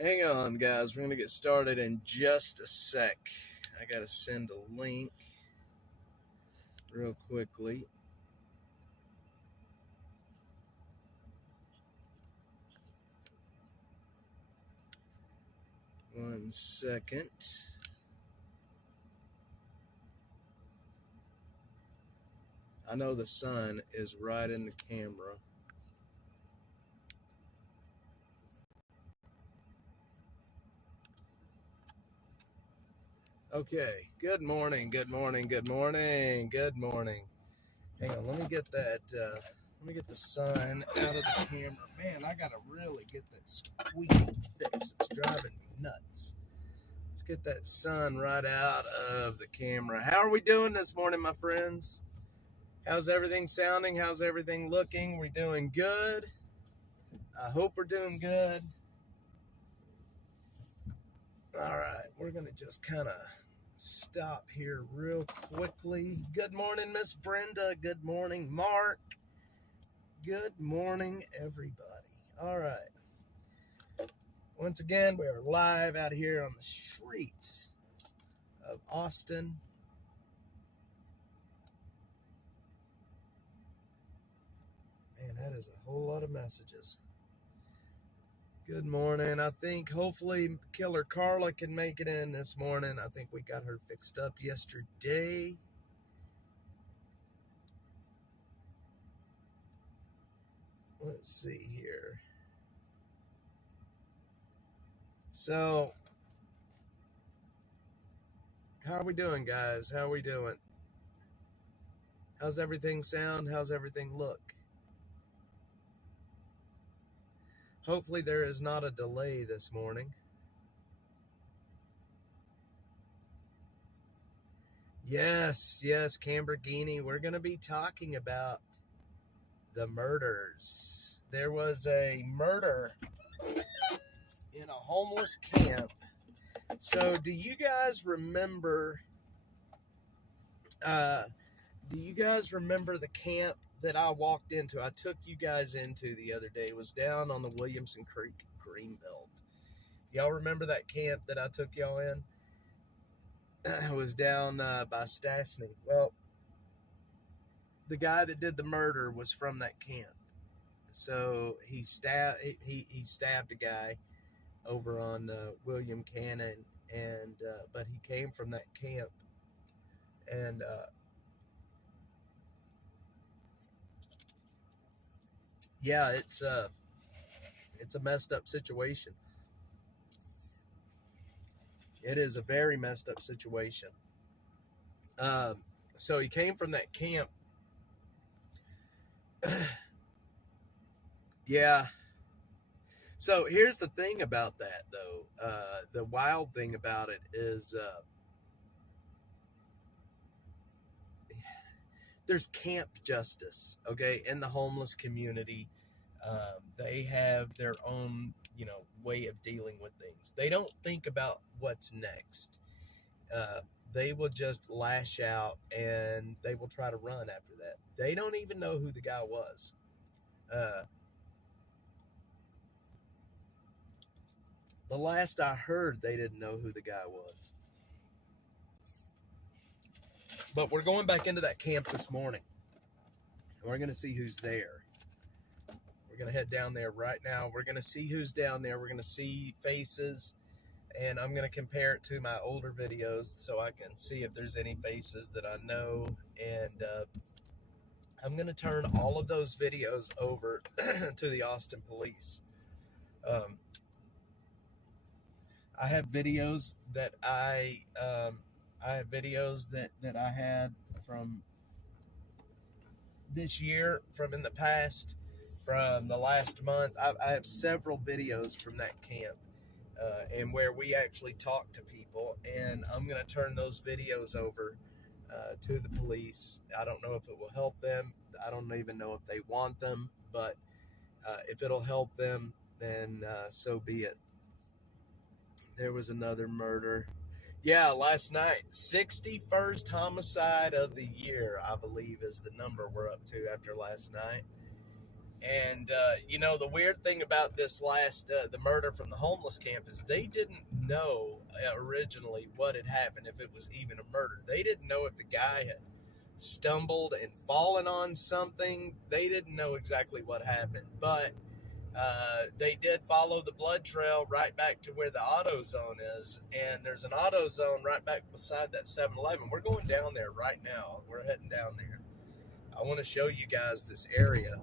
Hang on, guys. We're going to get started in just a sec. I got to send a link real quickly. One second. I know the sun is right in the camera. Okay. Good morning. Good morning. Good morning. Good morning. Hang on. Let me get that. Let me get the sun out of the camera. Man, I gotta really get that squeaking fixed. It's driving me nuts. Let's get that sun right out of the camera. How are we doing this morning, my friends? How's everything sounding? How's everything looking? We doing good? I hope we're doing good. All right, we're going to just kind of stop here real quickly. Good morning, Miss Brenda. Good morning, Mark. Good morning, everybody. All right. Once again, we are live out here on the streets of Austin. Man, that is a whole lot of messages. Good morning. I think hopefully Killer Carla can make it in this morning. I think we got her fixed up yesterday. Let's see here. So, how are we doing, guys? How are we doing? How's everything sound? How's everything look? Hopefully there is not a delay this morning. Yes, Camberghini. We're going to be talking about the murders. There was a murder in a homeless camp. So, do you guys remember the camp that I walked into? I took you guys into the other day. It was down on the Williamson Creek Greenbelt. Y'all remember that camp that I took y'all in? It was down by Stastny. Well, the guy that did the murder was from that camp. So he stabbed a guy over on William Cannon, and but he came from that camp, and yeah, it's a messed up situation. It is a very messed up situation. So he came from that camp. Yeah. So here's the thing about that, though. The wild thing about it is there's camp justice, okay, in the homeless community. They have their own, way of dealing with things. They don't think about what's next. They will just lash out and they will try to run after that. They don't even know who the guy was. The last I heard, they didn't know who the guy was. But we're going back into that camp this morning. And we're going to see who's there. We're going to head down there right now. We're going to see who's down there. We're going to see faces. And I'm going to compare it to my older videos so I can see if there's any faces that I know. And I'm going to turn all of those videos over to the Austin police. I have videos that I had from this year, from in the past, from the last month. I have several videos from that camp, and where we actually talk to people, and I'm going to turn those videos over to the police. I don't know if it will help them. I don't even know if they want them, but if it'll help them, then so be it. There was another murder. Yeah, last night. 61st homicide of the year, I believe, is the number we're up to after last night. And the weird thing about this last the murder from the homeless camp is they didn't know originally what had happened, if it was even a murder. They didn't know if the guy had stumbled and fallen on something. They didn't know exactly what happened, but they did follow the blood trail right back to where the auto zone is, and there's an auto zone right back beside that 7-Eleven. We're going down there right now. We're heading down there. I want to show you guys this area.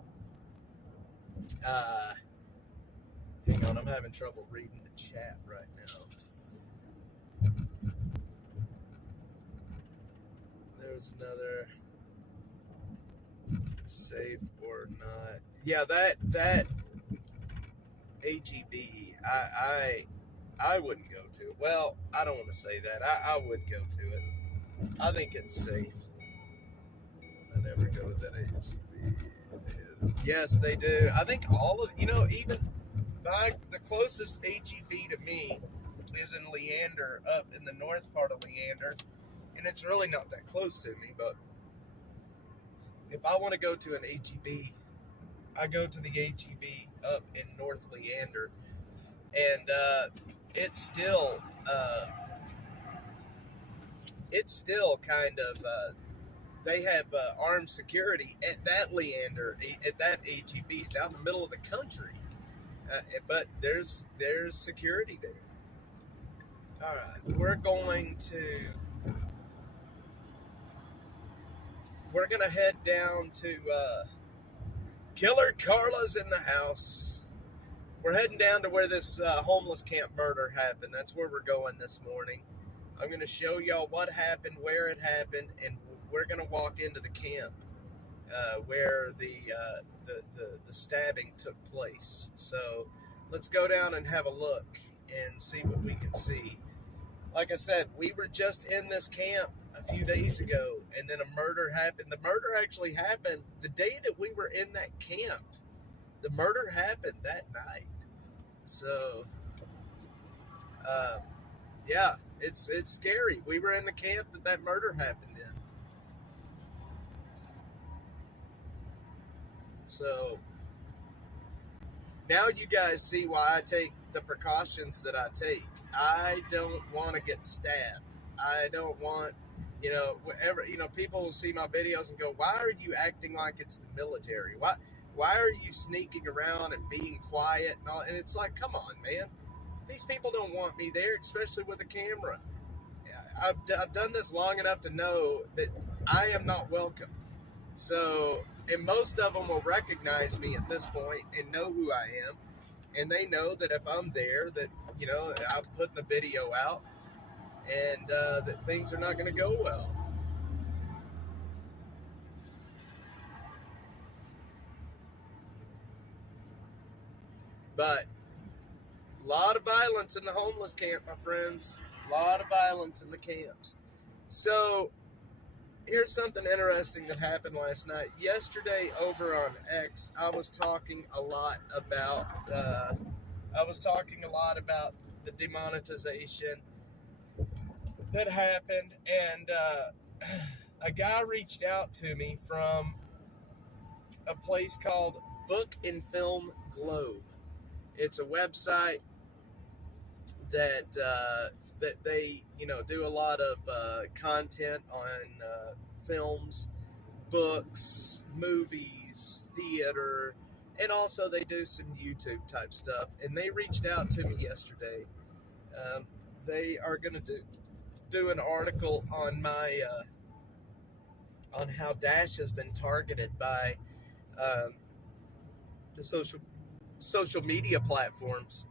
Uh, Hang on, I'm having trouble reading the chat right now. There's another safe or not. Yeah, that AGB, I wouldn't go to it. Well, I don't want to say that. I would go to it. I think it's safe. I never go to that AGB. Yes, they do. I think all of, even the closest HEB to me is in Leander, up in the north part of Leander, and it's really not that close to me, but if I want to go to an HEB, I go to the HEB up in North Leander, and it's still kind of they have armed security at that Leander, at that HEB. It's out in the middle of the country, but there's security there. All right, we're gonna head down to Killer Carla's in the house. We're heading down to where this homeless camp murder happened. That's where we're going this morning. I'm going to show y'all what happened, where it happened, and we're going to walk into the camp where the stabbing took place. So let's go down and have a look and see what we can see. Like I said, we were just in this camp a few days ago, and then a murder happened. The murder actually happened the day that we were in that camp. The murder happened that night. So, yeah, it's scary. We were in the camp that murder happened in. So, now you guys see why I take the precautions that I take. I don't want to get stabbed. I don't want, people will see my videos and go, why are you acting like it's the military? Why are you sneaking around and being quiet and all? And it's like, come on, man. These people don't want me there, especially with a camera. I've done this long enough to know that I am not welcome. So, and most of them will recognize me at this point and know who I am. And they know that if I'm there, that, I'm putting a video out and that things are not going to go well. But a lot of violence in the homeless camp, my friends. A lot of violence in the camps. So, here's something interesting that happened last night. Yesterday over on X, I was talking a lot about the demonetization that happened, and a guy reached out to me from a place called Book and Film Globe. It's a website that they do a lot of content on films, books, movies, theater, and also they do some YouTube type stuff. And they reached out to me yesterday. They are going to do an article on my on how Dash has been targeted by the social media platforms.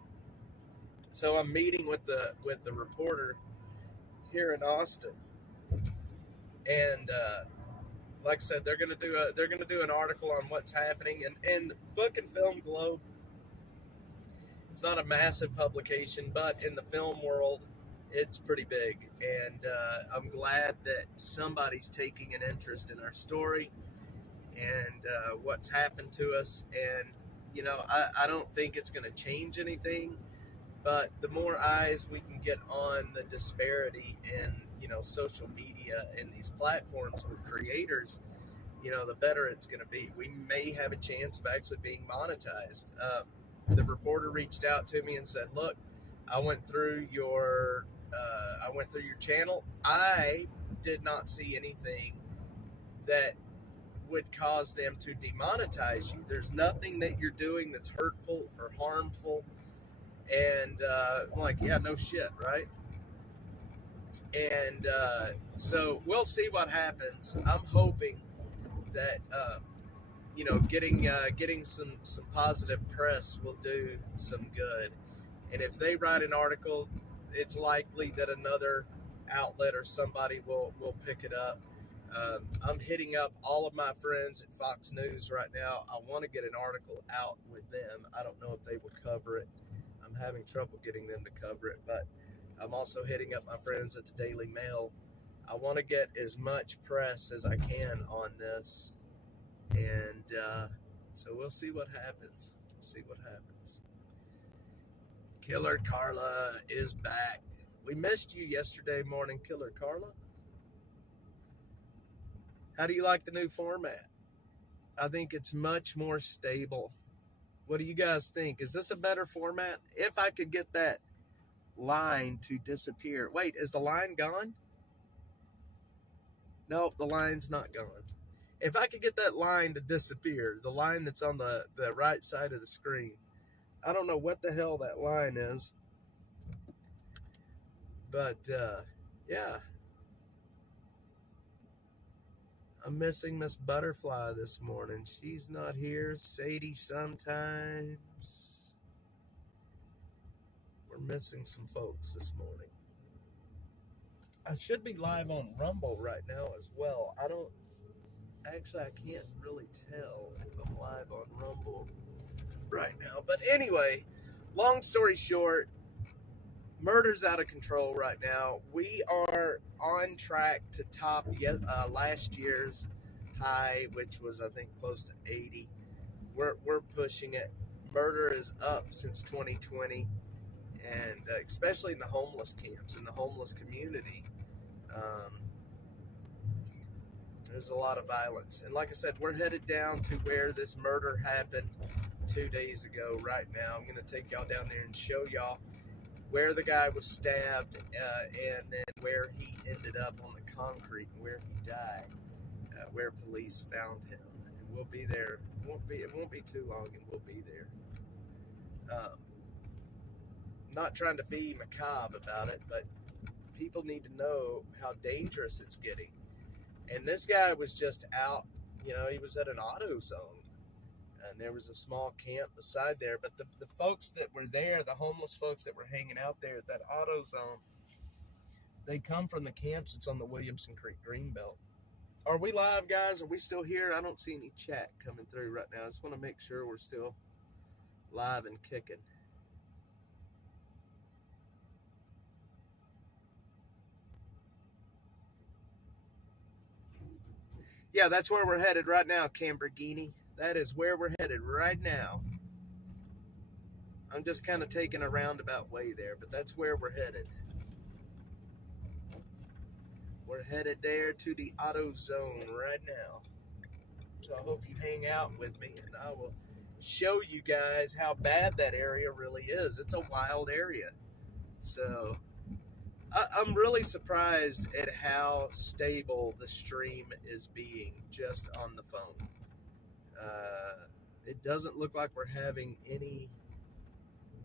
So I'm meeting with the reporter here in Austin, and like I said, they're gonna do an article on what's happening. And Book and Film Globe, it's not a massive publication, but in the film world, it's pretty big. And I'm glad that somebody's taking an interest in our story and what's happened to us. And I don't think it's going to change anything. But the more eyes we can get on the disparity in, social media and these platforms with creators, the better it's going to be. We may have a chance of actually being monetized. The reporter reached out to me and said, "Look, I went through your channel. I did not see anything that would cause them to demonetize you. There's nothing that you're doing that's hurtful or harmful." And I'm like, yeah, no shit, right? And so we'll see what happens. I'm hoping that getting some positive press will do some good. And if they write an article, it's likely that another outlet or somebody will pick it up. I'm hitting up all of my friends at Fox News right now. I want to get an article out with them. I don't know if they will cover it. I'm having trouble getting them to cover it, but I'm also hitting up my friends at the Daily Mail. I want to get as much press as I can on this, and so we'll see what happens. Killer Carla is back. We missed you yesterday morning, Killer Carla. How do you like the new format? I think it's much more stable. What do you guys think? Is this a better format? If I could get that line to disappear. Wait, is the line gone? Nope, the line's not gone. If I could get that line to disappear, the line that's on the right side of the screen, I don't know what the hell that line is. But, yeah. I'm missing Miss Butterfly this morning. She's not here. Sadie sometimes. We're missing some folks this morning. I should be live on Rumble right now as well. I can't really tell if I'm live on Rumble right now. But anyway, long story short, murder's out of control right now. We are on track to top last year's high, which was, I think, close to 80. We're pushing it. Murder is up since 2020, and especially in the homeless camps, in the homeless community. There's a lot of violence. And like I said, we're headed down to where this murder happened 2 days ago right now. I'm going to take y'all down there and show y'all where the guy was stabbed and then where he ended up on the concrete, where he died, where police found him. And we'll be there. It won't be too long, and we'll be there. Not trying to be macabre about it, but people need to know how dangerous it's getting. And this guy was just out, he was at an auto zone. And there was a small camp beside there. But the folks that were there, the homeless folks that were hanging out there at that auto zone, they come from the camps that's on the Williamson Creek Greenbelt. Are we live, guys? Are we still here? I don't see any chat coming through right now. I just want to make sure we're still live and kicking. Yeah, that's where we're headed right now, Camberghini. That is where we're headed right now. I'm just kind of taking a roundabout way there, but that's where we're headed. We're headed there to the auto zone right now. So I hope you hang out with me, and I will show you guys how bad that area really is. It's a wild area. So I'm really surprised at how stable the stream is being just on the phone. It doesn't look like we're having any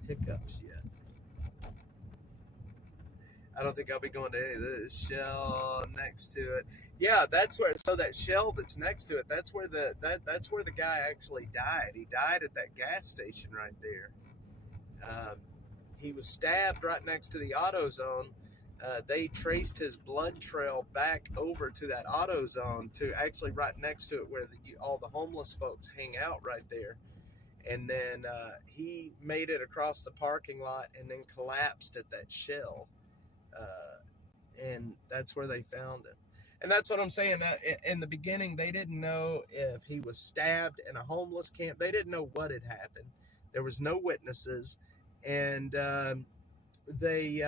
hiccups yet. I don't think I'll be going to any of this. Shell next to it. Yeah, that's where. So that shell that's next to it, that's where that's where the guy actually died. He died at that gas station right there. He was stabbed right next to the auto zone. They traced his blood trail back over to that auto zone, to actually right next to it where all the homeless folks hang out right there. And then he made it across the parking lot and then collapsed at that shell. And that's where they found him. And that's what I'm saying. In the beginning, they didn't know if he was stabbed in a homeless camp. They didn't know what had happened. There was no witnesses. And they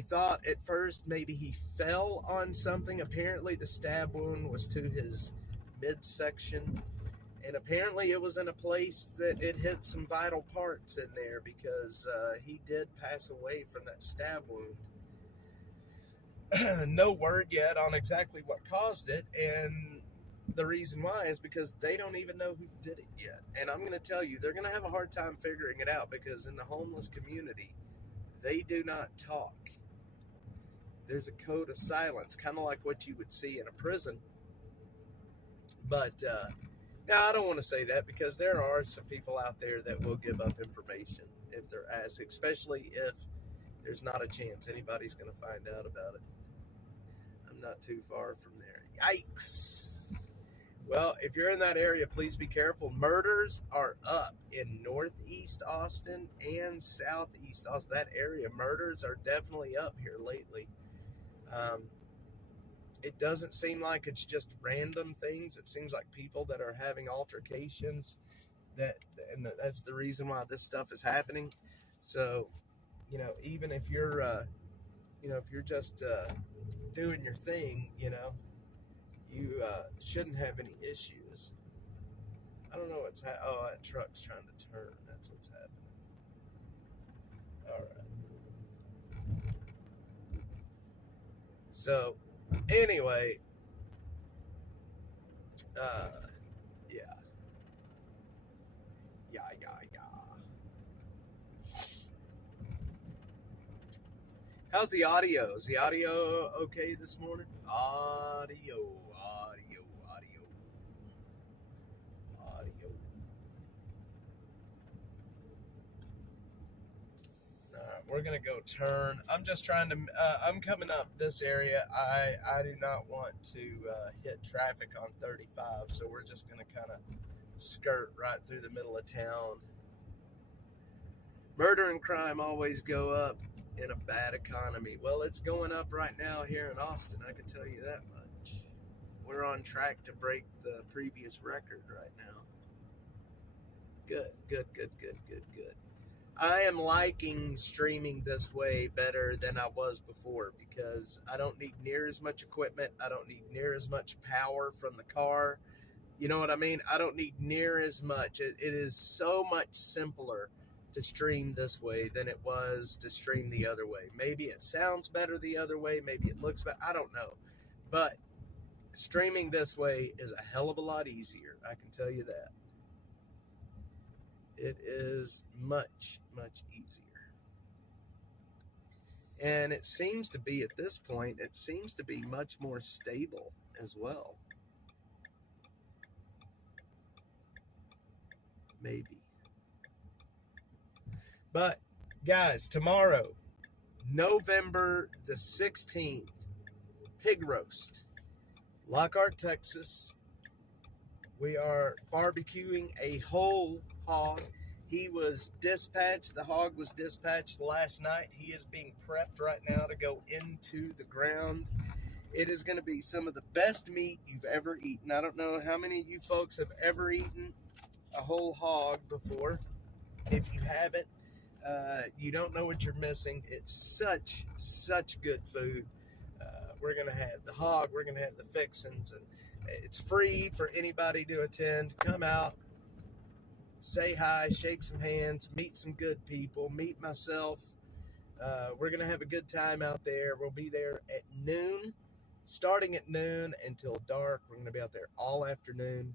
thought at first maybe he fell on something. Apparently the stab wound was to his midsection. And apparently it was in a place that it hit some vital parts in there because he did pass away from that stab wound. No word yet on exactly what caused it, and the reason why is because they don't even know who did it yet. And I'm going to tell you, they're going to have a hard time figuring it out because in the homeless community, they do not talk. There's a code of silence, kind of like what you would see in a prison. But now I don't want to say that because there are some people out there that will give up information if they're asked, especially if there's not a chance anybody's going to find out about it. I'm not too far from there. Yikes. Well, if you're in that area, please be careful. Murders are up in northeast Austin and southeast Austin. That area, murders are definitely up here lately. It doesn't seem like it's just random things. It seems like people that are having altercations, and that's the reason why this stuff is happening. So, even if you're, if you're just doing your thing, you shouldn't have any issues. I don't know what's oh, that truck's trying to turn. That's what's happening. All right. So, anyway, yeah. How's the audio? Is the audio okay this morning? Audio. We're gonna go turn. I'm just trying to. I'm coming up this area. I do not want to hit traffic on 35, so we're just gonna kind of skirt right through the middle of town. Murder and crime always go up in a bad economy. Well, it's going up right now here in Austin. I can tell you that much. We're on track to break the previous record right now. Good. I am liking streaming this way better than I was before because I don't need near as much equipment. I don't need near as much power from the car. You know what I mean? I don't need near as much. It is so much simpler to stream this way than it was to stream the other way. Maybe it sounds better the other way. Maybe it looks better. I don't know. But streaming this way is a hell of a lot easier. I can tell you that. It is much, much easier. And it seems to be, at this point, it seems to be much more stable as well. Maybe. But, guys, tomorrow, November the 16th, pig roast, Lockhart, Texas. We are barbecuing a whole hog. He was dispatched. The hog was dispatched last night. He is being prepped right now to go into the ground. It is going to be some of the best meat you've ever eaten. I don't know how many of you folks have ever eaten a whole hog before. If you haven't, you don't know what you're missing. It's such good food. We're going to have the hog. We're going to have the fixins, and it's free for anybody to attend. Come out, say hi, shake some hands, meet some good people, meet myself. We're going to have a good time out there. We'll be there at noon, starting at noon until dark. We're going to be out there all afternoon.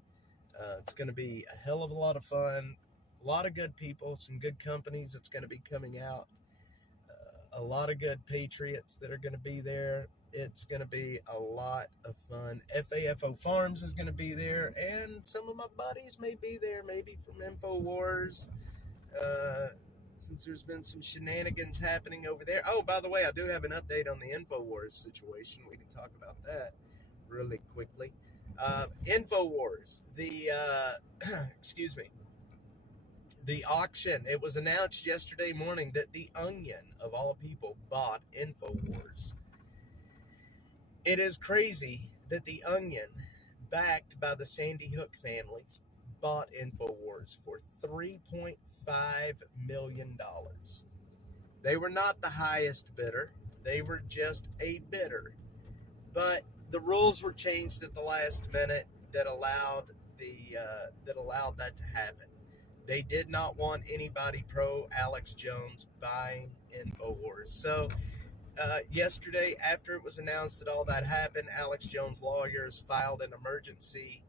It's going to be a hell of a lot of fun. A lot of good people, some good companies that's going to be coming out. A lot of good patriots that are going to be there. It's going to be a lot of fun. FAFO Farms is going to be there, and some of my buddies may be there, maybe from InfoWars, since there's been some shenanigans happening over there. Oh, by the way, I do have an update on the InfoWars situation. We can talk about that really quickly. InfoWars, excuse me, the auction. It was announced yesterday morning that The Onion, of all people, bought InfoWars. It is crazy that The Onion, backed by the Sandy Hook families, bought InfoWars for $3.5 million. They were not the highest bidder. They were just a bidder. But the rules were changed at the last minute. that allowed that to happen. They did not want anybody pro Alex Jones buying InfoWars. So yesterday, after it was announced that all that happened, Alex Jones' lawyers filed an emergency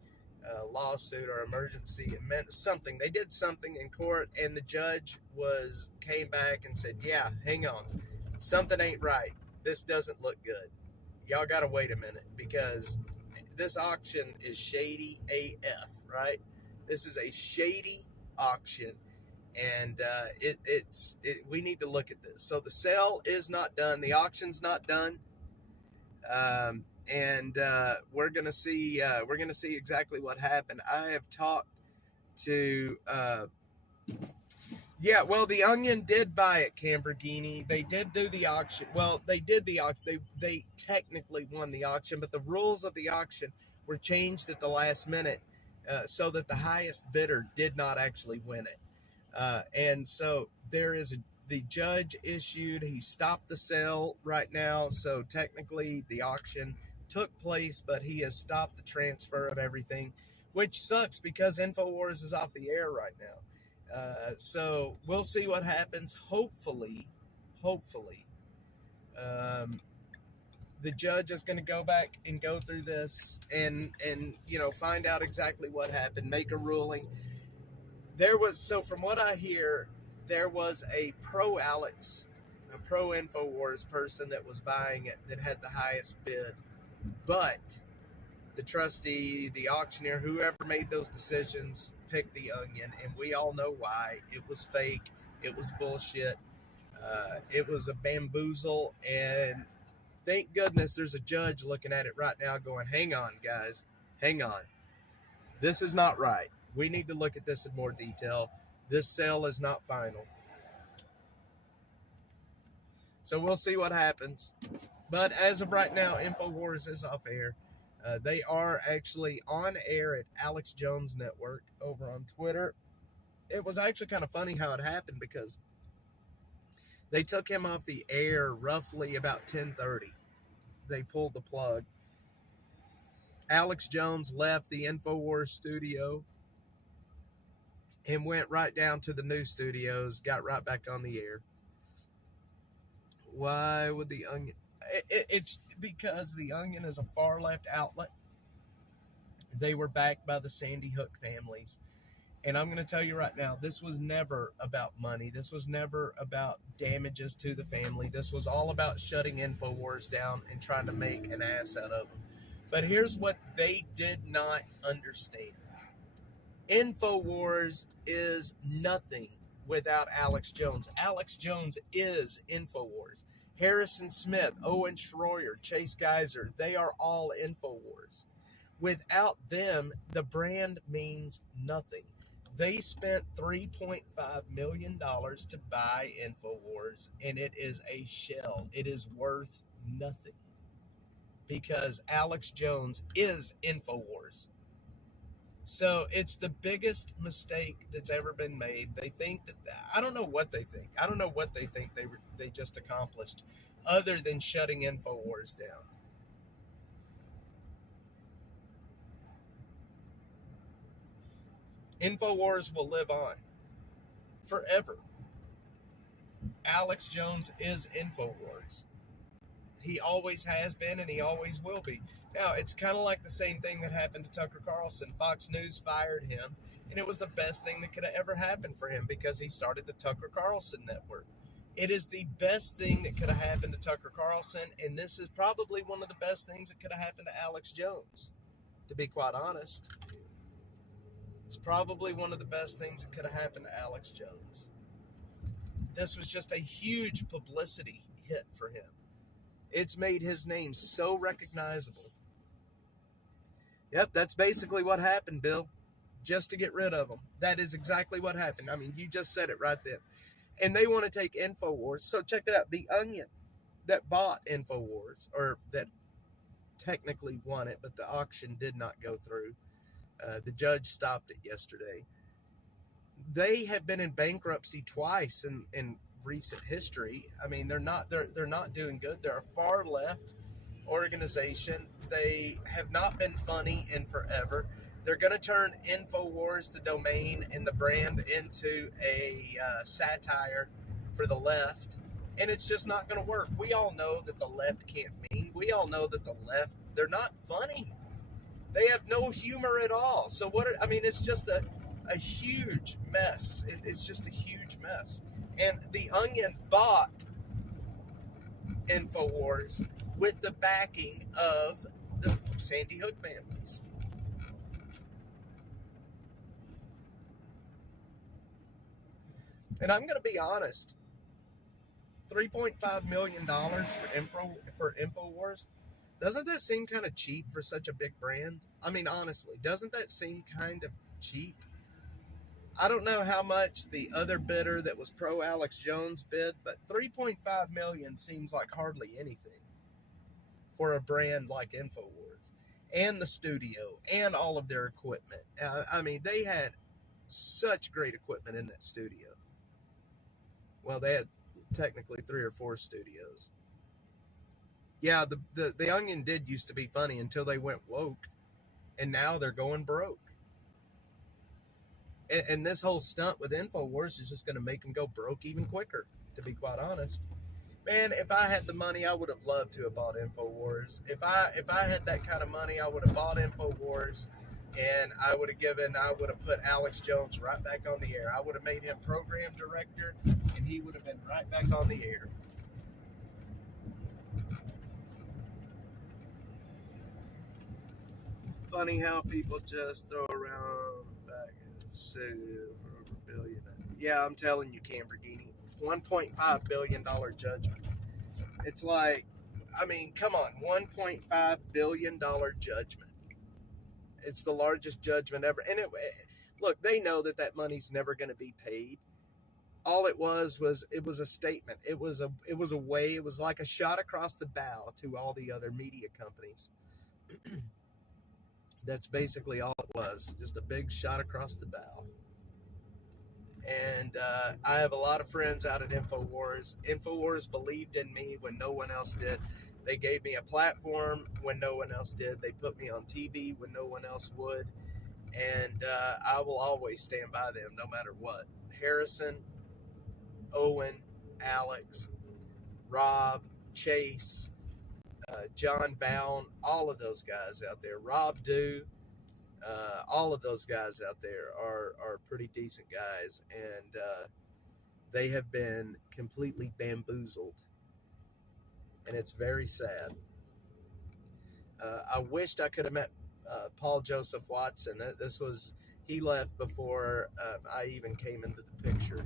lawsuit or emergency something. They did something in court, and the judge came back and said, "Yeah, hang on, something ain't right. This doesn't look good. Y'all got to wait a minute because this auction is shady AF, right? This is a shady auction." And we need to look at this. So the sale is not done. The auction's not done. And we're gonna see exactly what happened. I have talked to the Onion did buy it, Camberghini. They did do the auction. Well, they did the auction. They technically won the auction, but the rules of the auction were changed at the last minute, so that the highest bidder did not actually win it. And so the judge he stopped the sale right now. So technically the auction took place, but he has stopped the transfer of everything, which sucks because InfoWars is off the air right now. So we'll see what happens. Hopefully, the judge is going to go back and go through this and find out exactly what happened, make a ruling. From what I hear, there was a pro InfoWars person that was buying it that had the highest bid, but the trustee, the auctioneer, whoever made those decisions, picked the Onion, and we all know why. It was fake. It was bullshit. It was a bamboozle, and thank goodness there's a judge looking at it right now going, hang on, guys, hang on. This is not right. We need to look at this in more detail. This sale is not final. So we'll see what happens. But as of right now, InfoWars is off air. They are actually on air at Alex Jones Network over on Twitter. It was actually kind of funny how it happened because they took him off the air roughly about 10:30. They pulled the plug. Alex Jones left the InfoWars studio and went right down to the news studios, got right back on the air. Why would the Onion? It's because the Onion is a far left outlet. They were backed by the Sandy Hook families. And I'm going to tell you right now, this was never about money. This was never about damages to the family. This was all about shutting InfoWars down and trying to make an ass out of them. But here's what they did not understand. InfoWars is nothing without Alex Jones. Alex Jones is InfoWars. Harrison Smith, Owen Schroyer, Chase Geiser, they are all InfoWars. Without them, the brand means nothing. They spent $3.5 million to buy InfoWars, and it is a shell. It is worth nothing because Alex Jones is InfoWars. So it's the biggest mistake that's ever been made. They think that I don't know what they think. I don't know what they think they just accomplished, other than shutting InfoWars down. InfoWars will live on forever. Alex Jones is InfoWars. He always has been, and he always will be. Now, it's kind of like the same thing that happened to Tucker Carlson. Fox News fired him, and it was the best thing that could have ever happened for him because he started the Tucker Carlson Network. It is the best thing that could have happened to Tucker Carlson, and this is probably one of the best things that could have happened to Alex Jones, to be quite honest. It's probably one of the best things that could have happened to Alex Jones. This was just a huge publicity hit for him. It's made his name so recognizable. Yep, that's basically what happened, Bill. Just to get rid of them. That is exactly what happened. I mean, you just said it right then. And they want to take InfoWars. So check that out. The Onion that bought InfoWars, or that technically won it, but the auction did not go through. The judge stopped it yesterday. They have been in bankruptcy twice in recent history. I mean, they're not doing good. They're a far left organization. They have not been funny in forever. They're going to turn InfoWars, the domain and the brand, into a satire for the left. And it's just not going to work. We all know that the left can't mean. We all know that the left, they're not funny. They have no humor at all. So it's just a huge mess. It's just a huge mess. And The Onion bought InfoWars with the backing of the Sandy Hook families. And I'm going to be honest, $3.5 million for InfoWars, doesn't that seem kind of cheap for such a big brand? I mean, honestly, doesn't that seem kind of cheap? I don't know how much the other bidder that was pro Alex Jones bid, but $3.5 million seems like hardly anything for a brand like InfoWars and the studio and all of their equipment. They had such great equipment in that studio. Well, they had technically 3 or 4 studios. Yeah, the Onion did used to be funny until they went woke, and now they're going broke. And this whole stunt with InfoWars is just going to make them go broke even quicker, to be quite honest. Man, if I had the money, I would have loved to have bought InfoWars. If I had that kind of money, I would have bought InfoWars, and I would have put Alex Jones right back on the air. I would have made him program director, and he would have been right back on the air. Funny how people just throw around back over $1 billion. Yeah, I'm telling you, Lamborghini, $1.5 billion judgment. It's like, come on, $1.5 billion judgment. It's the largest judgment ever. And look, they know that money's never going to be paid. All it was a statement. It was a way. It was like a shot across the bow to all the other media companies. That's basically all it was. Just a big shot across the bow. And I have a lot of friends out at InfoWars. InfoWars believed in me when no one else did. They gave me a platform when no one else did. They put me on TV when no one else would. And I will always stand by them no matter what. Harrison, Owen, Alex, Rob, Chase, John Bound, all of those guys out there. Rob Dew, all of those guys out there are pretty decent guys. And they have been completely bamboozled. And it's very sad. I wished I could have met Paul Joseph Watson. He left before I even came into the picture,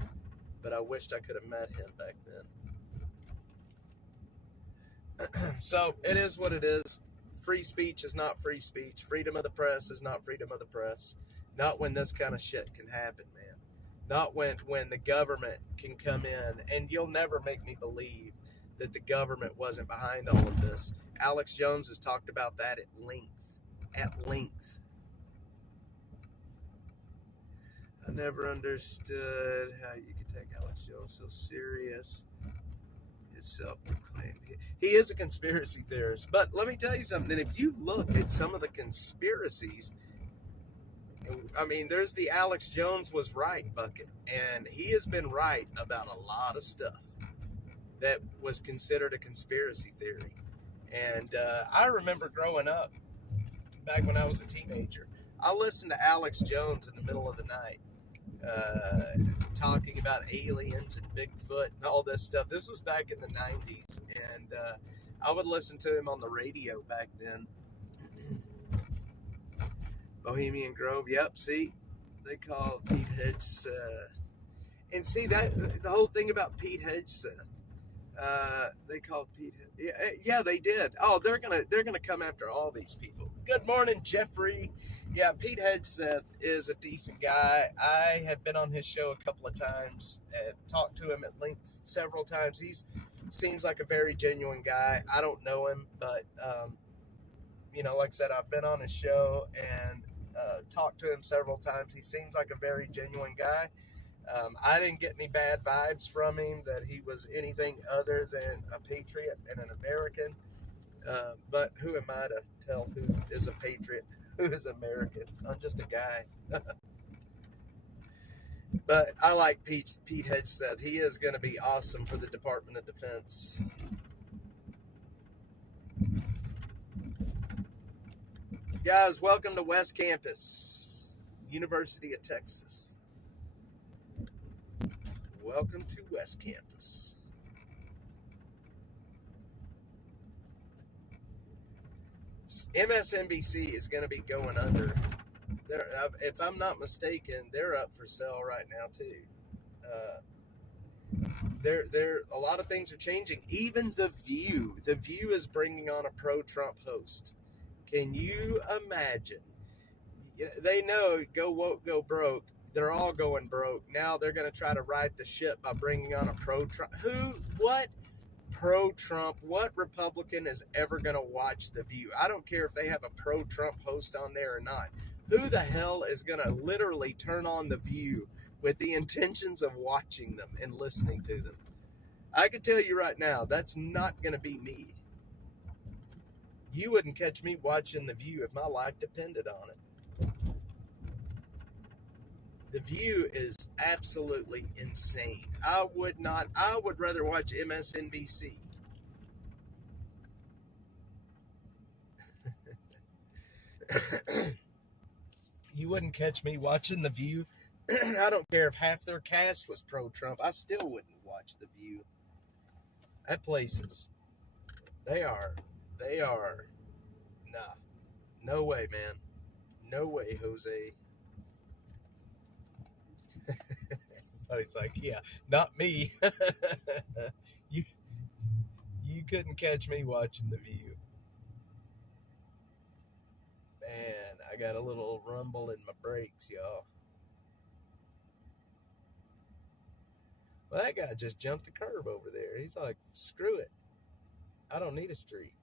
but I wished I could have met him back then. So it is what it is. Free speech is not free speech. Freedom of the press is not freedom of the press. Not when this kind of shit can happen, man. Not when the government can come in, and you'll never make me believe that the government wasn't behind all of this. Alex Jones has talked about that at length. I never understood how you could take Alex Jones so serious. It's self-proclaimed. He is a conspiracy theorist. But let me tell you something. If you look at some of the conspiracies, there's the Alex Jones was right bucket. And he has been right about a lot of stuff that was considered a conspiracy theory. And I remember growing up, back when I was a teenager, I listened to Alex Jones in the middle of the night, talking about aliens and Bigfoot and all this stuff. This was back in the 90s, and I would listen to him on the radio back then. Bohemian Grove, yep, see, they call Pete Hegseth. And see, that the whole thing about Pete Hegseth, they called Pete. Yeah, they did. Oh, they're gonna come after all these people. Good morning, Jeffrey. Yeah, Pete Hegseth is a decent guy. I have been on his show a couple of times and talked to him at length several times. He seems like a very genuine guy. I don't know him, but like I said, I've been on his show and talked to him several times. He seems like a very genuine guy. I didn't get any bad vibes from him that he was anything other than a patriot and an American. But who am I to tell who is a patriot, who is American? I'm just a guy. But I like Pete Hegseth. He is going to be awesome for the Department of Defense. Guys, welcome to West Campus, University of Texas. Welcome to West Campus. MSNBC is going to be going under. If I'm not mistaken, they're up for sale right now too. A lot of things are changing. Even The View is bringing on a pro-Trump host. Can you imagine? They know go woke, go broke. They're all going broke. Now they're going to try to right the ship by bringing on a pro-Trump. What pro-Trump, what Republican is ever going to watch The View? I don't care if they have a pro-Trump host on there or not. Who the hell is going to literally turn on The View with the intentions of watching them and listening to them? I can tell you right now, that's not going to be me. You wouldn't catch me watching The View if my life depended on it. The View is absolutely insane. I would rather watch MSNBC. You wouldn't catch me watching The View. I don't care if half their cast was pro-Trump. I still wouldn't watch The View. That place is, they are, nah. No way, man. No way, Jose. But it's like, yeah, not me. You couldn't catch me watching The View. Man, I got a little rumble in my brakes, y'all. Well, that guy just jumped the curb over there. He's like, screw it. I don't need a street.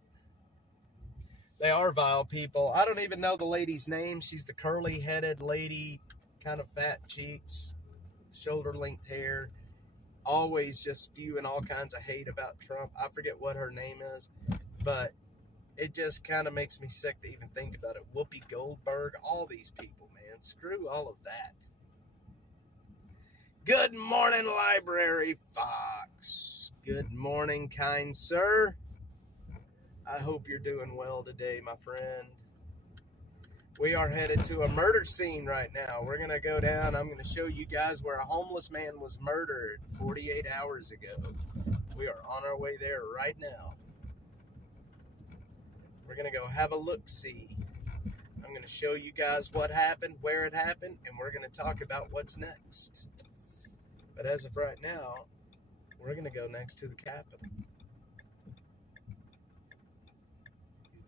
They are vile people. I don't even know the lady's name. She's the curly-headed lady, kind of fat cheeks, shoulder-length hair, always just spewing all kinds of hate about Trump. I forget what her name is, but it just kind of makes me sick to even think about it. Whoopi Goldberg, all these people, man. Screw all of that. Good morning, Library Fox. Good morning, kind sir. I hope you're doing well today, my friend. We are headed to a murder scene right now. We're going to go down. I'm going to show you guys where a homeless man was murdered 48 hours ago. We are on our way there right now. We're going to go have a look-see. I'm going to show you guys what happened, where it happened, and we're going to talk about what's next. But as of right now, we're going to go next to the Capitol.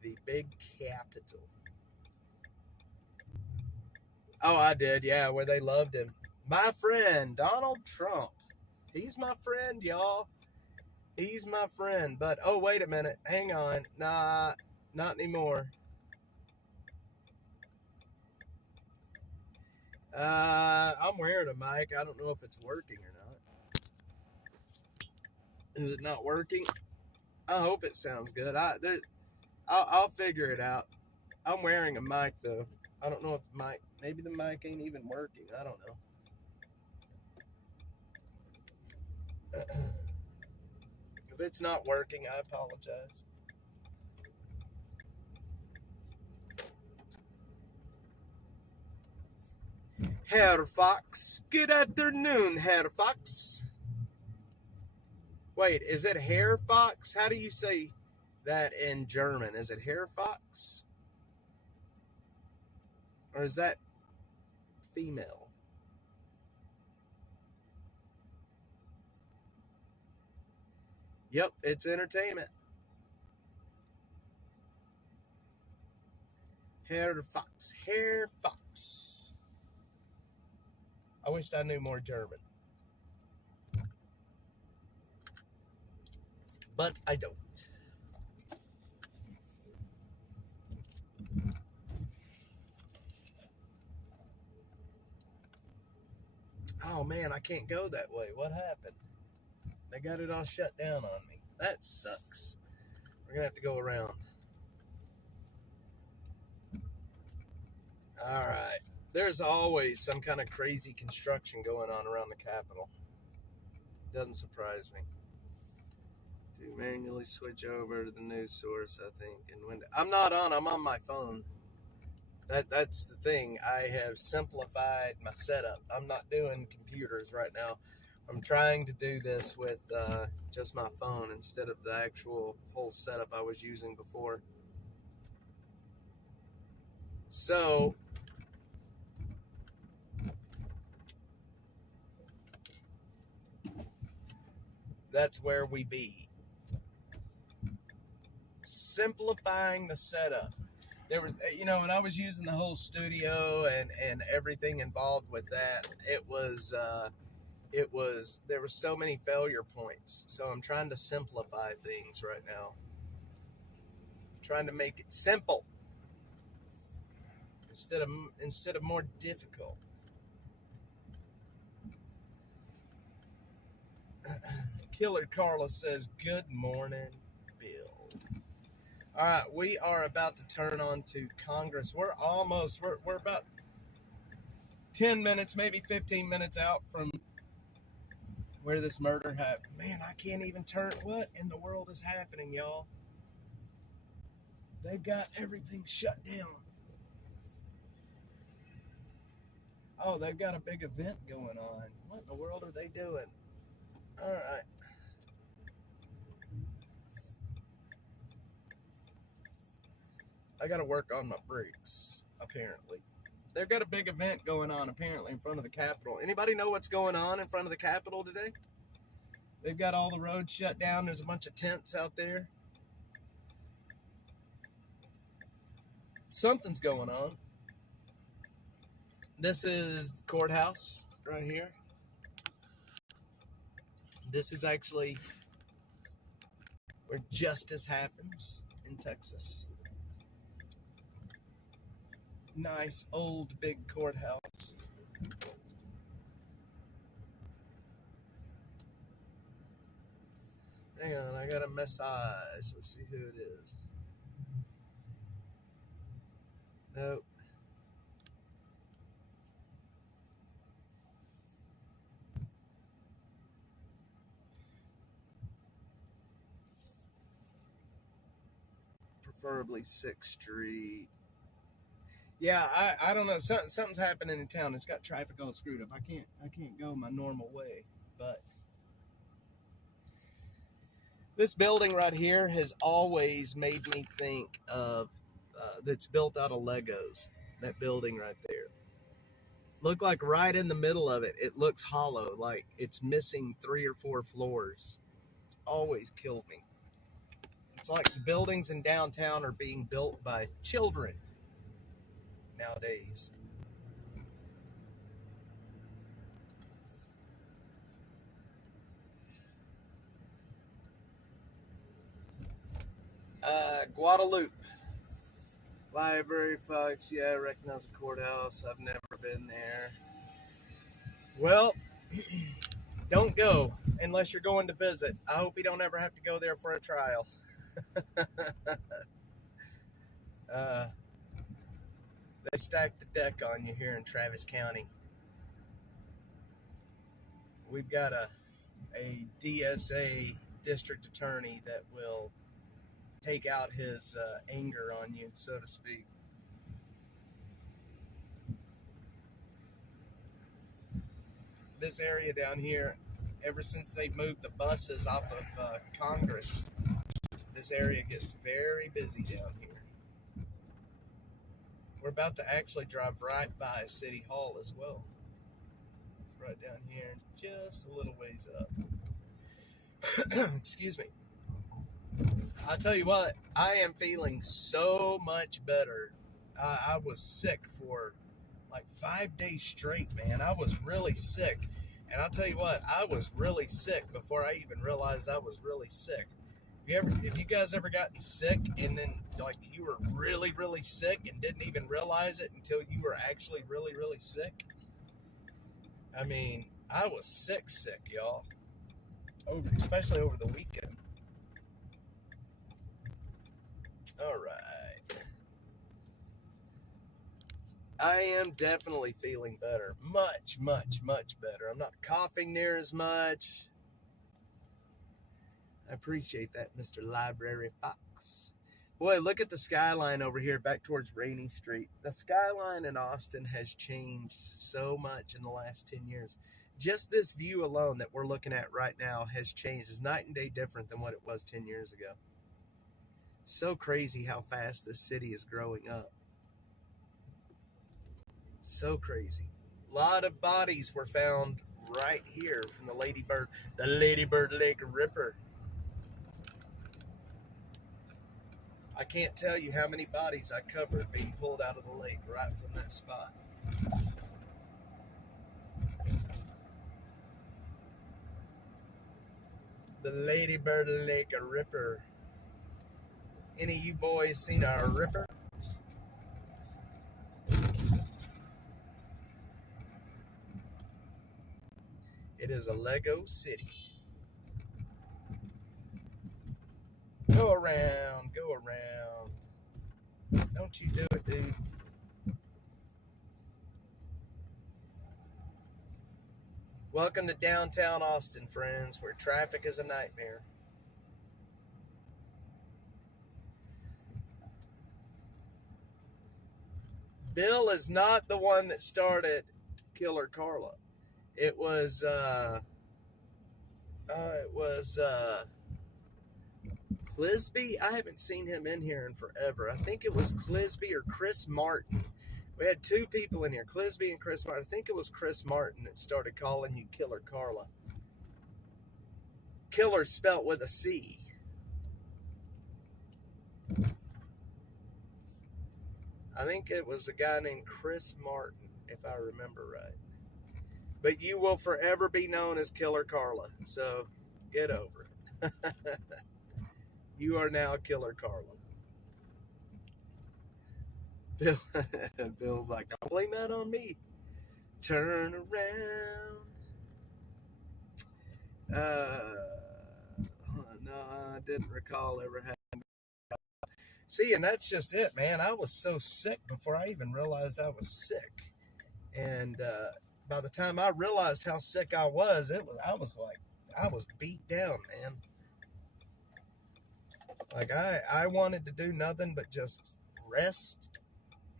The big Capitol. Oh, I did, yeah, where they loved him. My friend, Donald Trump. He's my friend, y'all. He's my friend. But, oh, wait a minute. Hang on. Nah, not anymore. I'm wearing a mic. I don't know if it's working or not. Is it not working? I hope it sounds good. I'll figure it out. I'm wearing a mic, though. I don't know if the mic, maybe the mic ain't even working. I don't know. If it's not working, I apologize. Herr Fox. Good afternoon, Herr Fox. Wait, is it Herr Fox? How do you say that in German? Is it Herr Fox? Or is that female? Yep, it's entertainment. Herr Fox. Herr Fox. I wished I knew more German. But I don't. Oh man, I can't go that way. What happened? They got it all shut down on me. That sucks. We're going to have to go around. All right. There's always some kind of crazy construction going on around the Capitol. Doesn't surprise me. Do manually switch over to the news source, I think. And I'm not on, I'm on my phone. That's the thing. I have simplified my setup. I'm not doing computers right now. I'm trying to do this with just my phone instead of the actual whole setup I was using before. So, that's where we be. Simplifying the setup. There was, when I was using the whole studio and everything involved with that, there were so many failure points. So I'm trying to simplify things right now. I'm trying to make it simple instead of more difficult. Killer Carlos says, "Good morning, Bill." All right, we are about to turn on to Congress. We're about 10 minutes, maybe 15 minutes out from where this murder happened. Man, I can't even turn. What in the world is happening, y'all? They've got everything shut down. Oh, they've got a big event going on. What in the world are they doing? All right. I got to work on my brakes, apparently. They've got a big event going on, apparently, in front of the Capitol. Anybody know what's going on in front of the Capitol today? They've got all the roads shut down. There's a bunch of tents out there. Something's going on. This is courthouse right here. This is actually where justice happens in Texas. Nice old big courthouse. Hang on, I got a message. Let's see who it is. Nope. Preferably 6th Street. Yeah, I don't know. Something's happening in town. It's got traffic all screwed up. I can't go my normal way. But this building right here has always made me think of that's built out of Legos. That building right there. Look like right in the middle of it, it looks hollow, like it's missing 3 or 4 floors. It's always killed me. It's like the buildings in downtown are being built by children nowadays. Guadalupe. Library, Fox. Yeah, I recognize the courthouse. I've never been there. Well, don't go unless you're going to visit. I hope you don't ever have to go there for a trial. They stacked the deck on you here in Travis County. We've got a DSA district attorney that will take out his anger on you, so to speak. This area down here, ever since they moved the buses off of Congress, this area gets very busy down here. We're about to actually drive right by City Hall as well. Right down here, just a little ways up. Excuse me. I'll tell you what, I am feeling so much better. I was sick for like 5 days straight, man. I was really sick. And I'll tell you what, I was really sick before I even realized I was really sick. Have you guys ever gotten sick and then like you were really, really sick and didn't even realize it until you were actually really, really sick? I mean, I was sick, y'all. Especially over the weekend. All right. I am definitely feeling better. Much, much, much better. I'm not coughing near as much. I appreciate that, Mr. Library Fox. Boy, look at the skyline over here back towards Rainy Street. The skyline in Austin has changed so much in the last 10 years. Just this view alone that we're looking at right now has changed. It's night and day different than what it was 10 years ago. So crazy how fast this city is growing up. So crazy. A lot of bodies were found right here from the Lady Bird Lake Ripper. I can't tell you how many bodies I covered being pulled out of the lake right from that spot. The Lady Bird Lake Ripper. Any of you boys seen a ripper? It is a Lego city. Go around, go around. Don't you do it, dude. Welcome to downtown Austin, friends, where traffic is a nightmare. Bill is not the one that started Killer Carla. It was Clisby. I haven't seen him in here in forever. I think it was Clisby or Chris Martin. We had two people in here, Clisby and Chris Martin. I think it was Chris Martin that started calling you Killer Carla. Killer spelt with a C. I think it was a guy named Chris Martin, if I remember right. But you will forever be known as Killer Carla, so get over it. You are now Killer Carla. Bill's like, don't blame that on me. Turn around. No, I didn't recall ever having. See, and that's just it, man. I was so sick before I even realized I was sick, and by the time I realized how sick I was I was beat down, man. Like I wanted to do nothing but just rest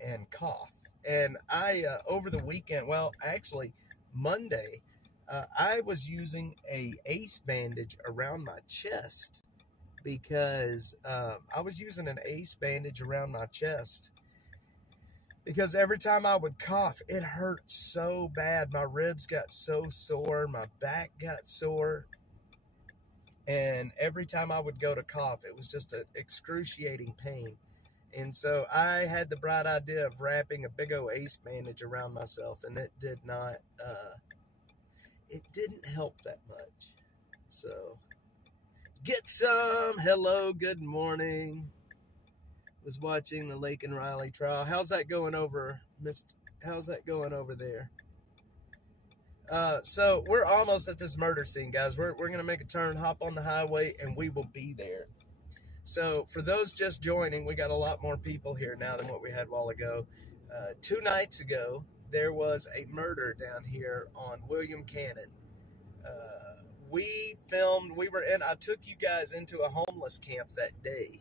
and cough. And I over the weekend, well, actually Monday, I was using a ace bandage around my chest because I was using an ace bandage around my chest because every time I would cough, it hurt so bad. My ribs got so sore, my back got sore, and every time I would go to cough, it was just an excruciating pain. And so I had the bright idea of wrapping a big old ace bandage around myself, and it did not, it didn't help that much. So, get some. Hello, good morning. Was watching the Lake and Riley trial. How's that going over, How's that going over there? So we're almost at this murder scene, guys. We're going to make a turn, hop on the highway, and we will be there. So for those just joining, we got a lot more people here now than what we had a while ago. 2 nights ago, there was a murder down here on William Cannon. I took you guys into a homeless camp that day,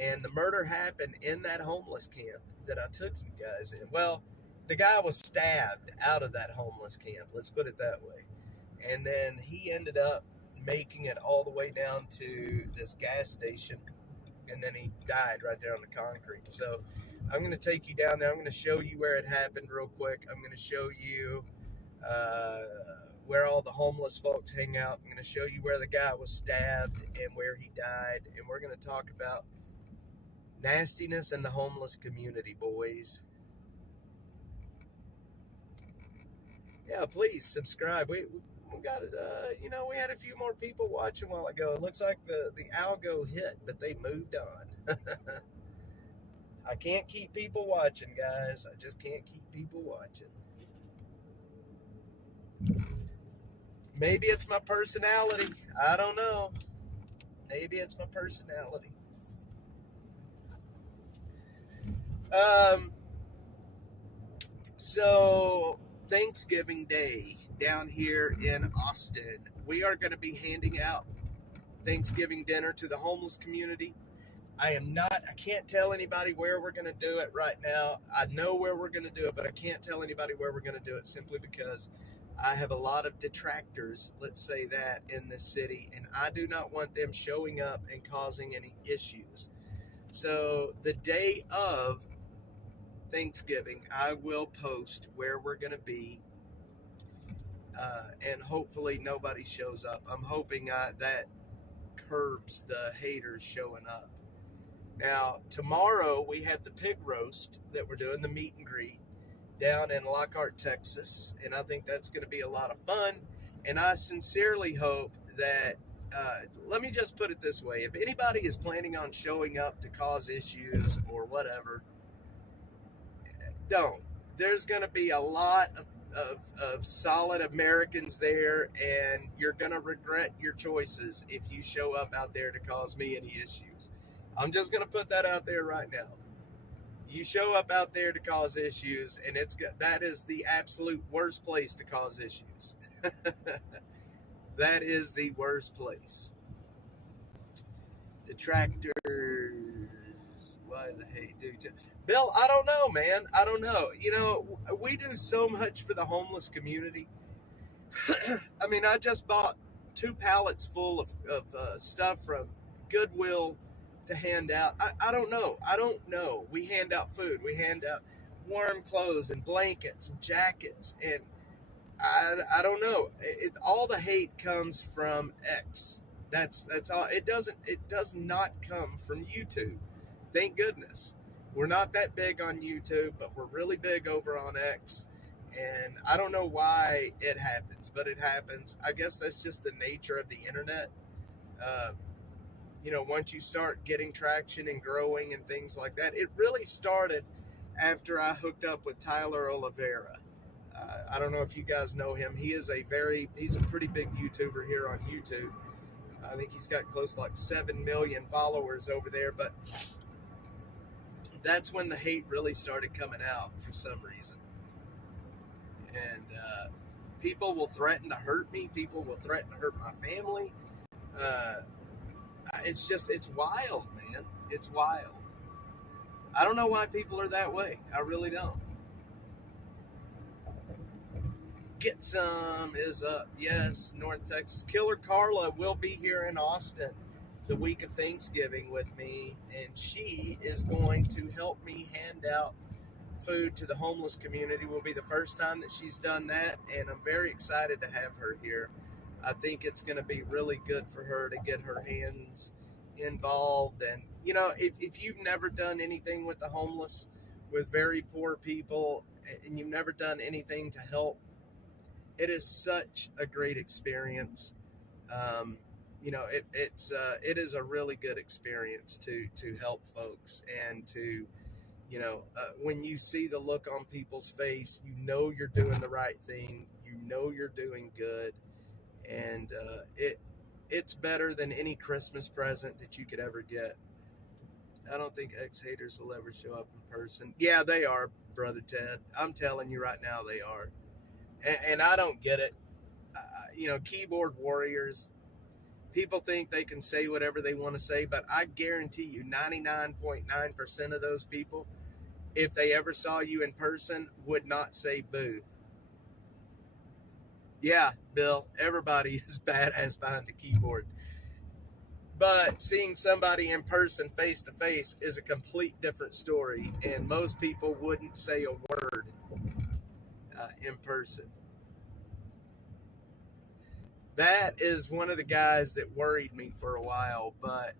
and the murder happened in that homeless camp that I took you guys in. Well, the guy was stabbed out of that homeless camp, let's put it that way. And then he ended up making it all the way down to this gas station, and then he died right there on the concrete. So I'm going to take you down there. I'm going to show you where it happened real quick. I'm going to show you where all the homeless folks hang out. I'm going to show you where the guy was stabbed and where he died, and we're going to talk about nastiness in the homeless community, boys. Yeah, please subscribe. We got it. We had a few more people watching a while ago. It looks like the algo hit, but they moved on. I can't keep people watching, guys. I just can't keep people watching. Maybe it's my personality. I don't know. Maybe it's my personality. Um, so Thanksgiving Day down here in Austin, we are going to be handing out Thanksgiving dinner to the homeless community. I can't tell anybody where we're going to do it right now. I know where we're going to do it, but I can't tell anybody where we're going to do it simply because I have a lot of detractors, let's say that, in this city, and I do not want them showing up and causing any issues. So the day of Thanksgiving, I will post where we're going to be, and hopefully nobody shows up. I'm hoping that curbs the haters showing up. Now, tomorrow we have the pig roast that we're doing, the meet and greet, down in Lockhart, Texas, and I think that's going to be a lot of fun. And I sincerely hope that, let me just put it this way, if anybody is planning on showing up to cause issues or whatever, don't. There's going to be a lot of solid Americans there, and you're going to regret your choices if you show up out there to cause me any issues. I'm just going to put that out there right now. You show up out there to cause issues, and that is the absolute worst place to cause issues. That is the worst place. Detractors. Why the hate do to Bill? I don't know, man. I don't know. You know, we do so much for the homeless community. I mean, I just bought 2 pallets full of stuff from Goodwill to hand out. I don't know. I don't know. We hand out food. We hand out warm clothes and blankets and jackets. And I don't know. All the hate comes from X. That's all. It does not come from YouTube. Thank goodness. We're not that big on YouTube, but we're really big over on X. And I don't know why it happens, but it happens. I guess that's just the nature of the internet. Um, once you start getting traction and growing and things like that, it really started after I hooked up with Tyler Oliveira. I don't know if you guys know him. He's a pretty big YouTuber here on YouTube. I think he's got close to like 7 million followers over there, but that's when the hate really started coming out for some reason. And people will threaten to hurt me. People will threaten to hurt my family. It's wild, man. It's wild. I don't know why people are that way. I really don't. Get Some is up. Yes, North Texas. Killer Carla will be here in Austin the week of Thanksgiving with me, and she is going to help me hand out food to the homeless community. Will be the first time that she's done that, and I'm very excited to have her here. I think it's going to be really good for her to get her hands involved. And if you've never done anything with the homeless, with very poor people, and you've never done anything to help, it is such a great experience. It is a really good experience to help folks, and to when you see the look on people's face, you're doing the right thing. You're doing good, and it's better than any Christmas present that you could ever get. I don't think ex-haters will ever show up in person. Yeah, they are, Brother Ted. I'm telling you right now, they are. And I don't get it. Keyboard warriors, people think they can say whatever they want to say, but I guarantee you 99.9% of those people, if they ever saw you in person, would not say boo. Yeah, Bill, everybody is badass behind the keyboard. But seeing somebody in person, face to face, is a complete different story, and most people wouldn't say a word in person. That is one of the guys that worried me for a while, but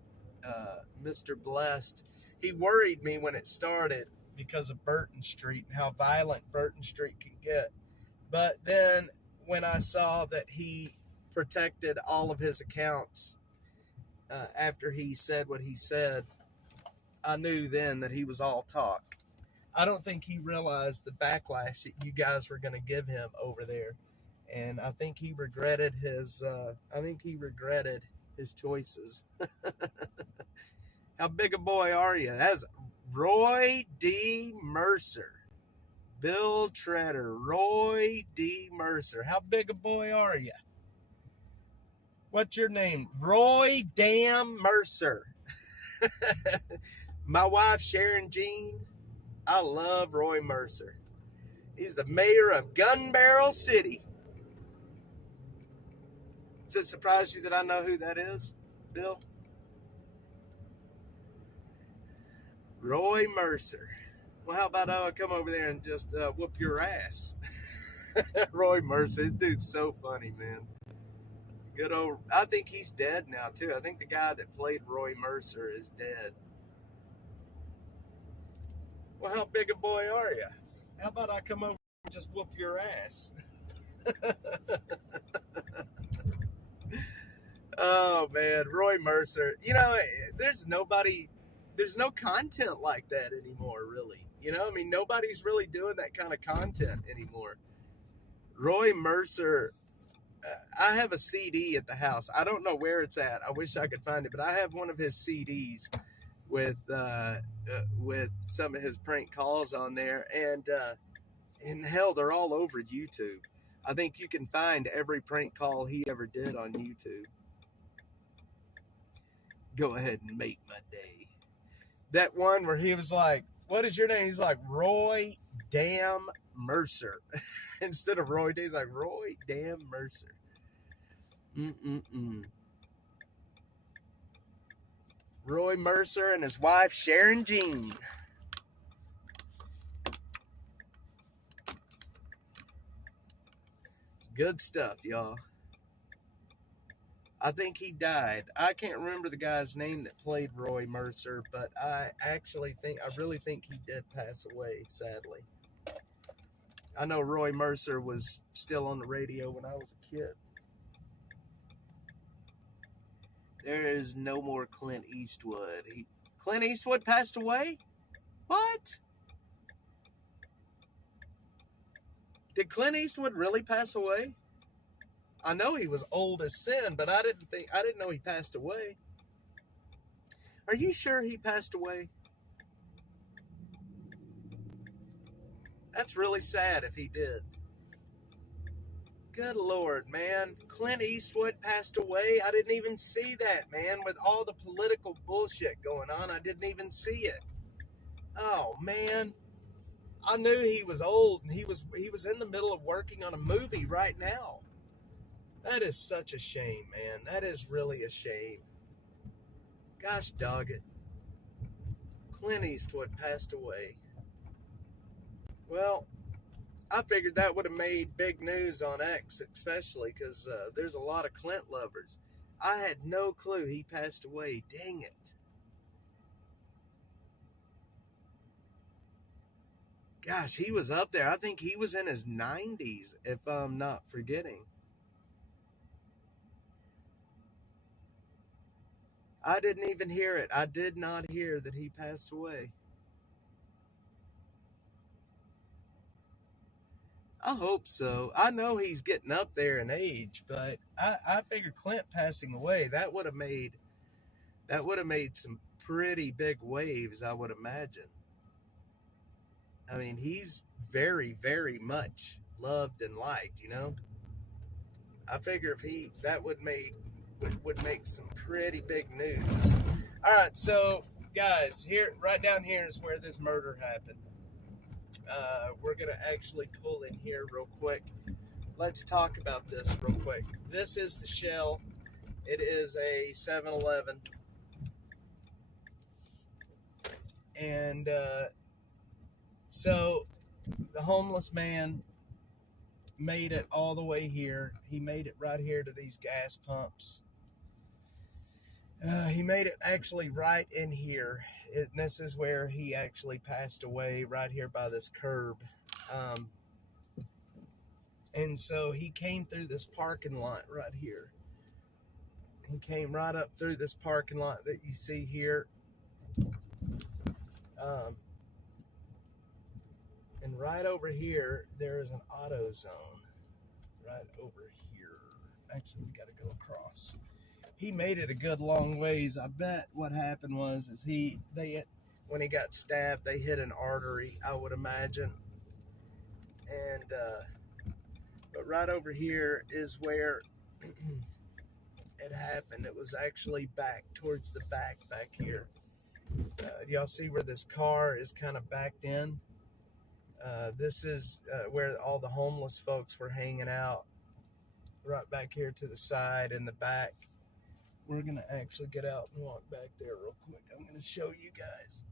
Mr. Blessed, he worried me when it started because of Burton Street and how violent Burton Street can get. But then when I saw that he protected all of his accounts after he said what he said, I knew then that he was all talk. I don't think he realized the backlash that you guys were going to give him over there. And I think he regretted his choices. How big a boy are you? That's Roy D. Mercer. Bill Treader. Roy D. Mercer. How big a boy are you? What's your name? Roy Damn Mercer. My wife, Sharon Jean. I love Roy Mercer. He's the mayor of Gun Barrel City. Does it surprise you that I know who that is, Bill? Roy Mercer. Well, how about I come over there and just whoop your ass? Roy Mercer. This dude's so funny, man. Good old. I think he's dead now, too. I think the guy that played Roy Mercer is dead. Well, how big a boy are you? How about I come over and just whoop your ass? Oh, man. Roy Mercer. You know, there's no content like that anymore, really. You know, I mean, nobody's really doing that kind of content anymore. Roy Mercer, I have a CD at the house. I don't know where it's at. I wish I could find it, but I have one of his CDs with some of his prank calls on there, and hell, they're all over YouTube. I think you can find every prank call he ever did on YouTube. Go ahead and make my day. That one where he was like, what is your name? He's like, Roy Damn Mercer. Instead of Roy D, he's like, Roy Damn Mercer. Roy Mercer and his wife, Sharon Jean. It's good stuff, y'all. I think he died. I can't remember the guy's name that played Roy Mercer, but I really think he did pass away, sadly. I know Roy Mercer was still on the radio when I was a kid. There is no more Clint Eastwood. Clint Eastwood passed away? What? Did Clint Eastwood really pass away? I know he was old as sin, but I didn't know he passed away. Are you sure he passed away? That's really sad if he did. Good Lord, man. Clint Eastwood passed away. I didn't even see that, man. With all the political bullshit going on, I didn't even see it. Oh, man. I knew he was old, and he was in the middle of working on a movie right now. That is such a shame, man. That is really a shame. Gosh dog it. Clint Eastwood passed away. Well, I figured that would have made big news on X, especially because there's a lot of Clint lovers. I had no clue he passed away. Dang it. Gosh, he was up there. I think he was in his 90s, if I'm not forgetting. I didn't even hear it. I did not hear that he passed away. I hope so. I know he's getting up there in age, but I figured Clint passing away, that would have made some pretty big waves, I would imagine. I mean, he's very, very much loved and liked, you know? I figure that would make some pretty big news. All right, so guys, right down here is where this murder happened. We're gonna actually pull in here real quick. Let's talk about this real quick. This is the Shell. It is a 7-Eleven, and so the homeless man made it all the way here. He made it right here to these gas pumps. He made it actually right in here. This is where he actually passed away, right here by this curb. And so he came through this parking lot right here. He came right up through this parking lot that you see here. And right over here, there is an AutoZone. Right over here. Actually, we got to go across. He made it a good long ways. I bet what happened was they when he got stabbed, they hit an artery, I would imagine. And but right over here is where it happened. It was actually back towards the back here. Y'all see where this car is kind of backed in? This is where all the homeless folks were hanging out, right back here to the side in the back. We're going to actually get out and walk back there real quick. I'm going to show you guys.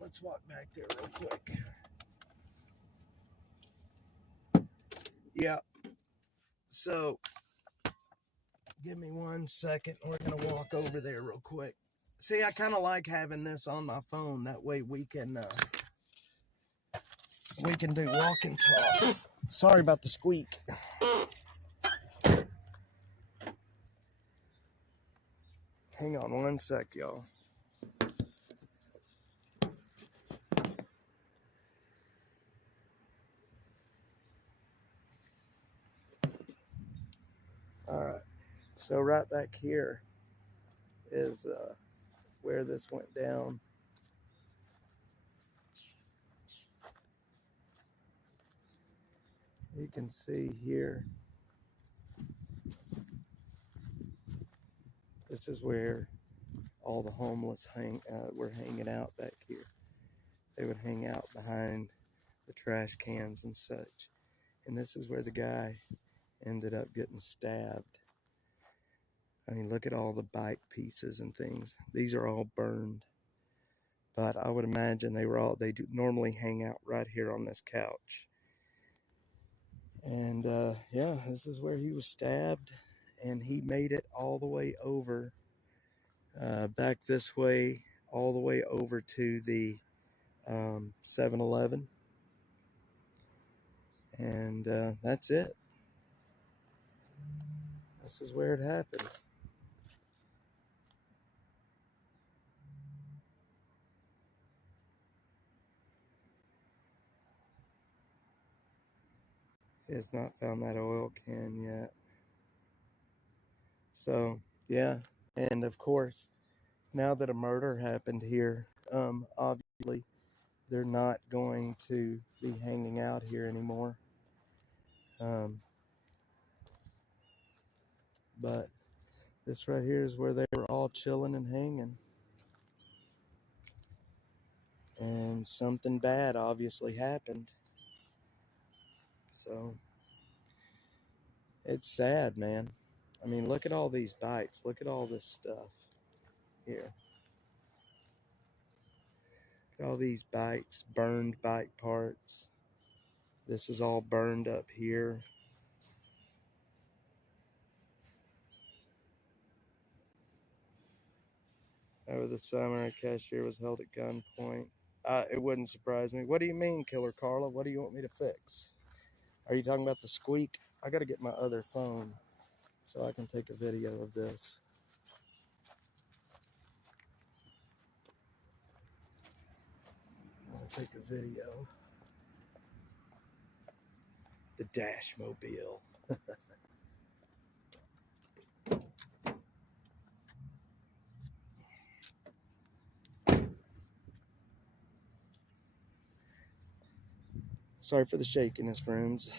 Let's walk back there real quick. Yeah. So, give me 1 second. We're going to walk over there real quick. See, I kind of like having this on my phone. That way we can do walking talks. Sorry about the squeak. Hang on 1 sec, y'all. All right. So right back here is where this went down. You can see here. This is where all the homeless were hanging out back here. They would hang out behind the trash cans and such. And this is where the guy ended up getting stabbed. I mean, look at all the bike pieces and things. These are all burned. But I would imagine they do normally hang out right here on this couch. And yeah, this is where he was stabbed. And he made it all the way over, back this way, all the way over to the 7-Eleven. And that's it. This is where it happened. He has not found that oil can yet. So, yeah. And of course, now that a murder happened here, obviously, they're not going to be hanging out here anymore. But this right here is where they were all chilling and hanging. And something bad obviously happened. So, it's sad, man. I mean, look at all these bikes. Look at all this stuff here. Look at all these bikes, burned bike parts. This is all burned up here. Over the summer, a cashier was held at gunpoint. It wouldn't surprise me. What do you mean, Killer Carla? What do you want me to fix? Are you talking about the squeak? I got to get my other phone so I can take a video of this. I'm going to take a video. The Dash Mobile. Sorry for the shakiness, friends.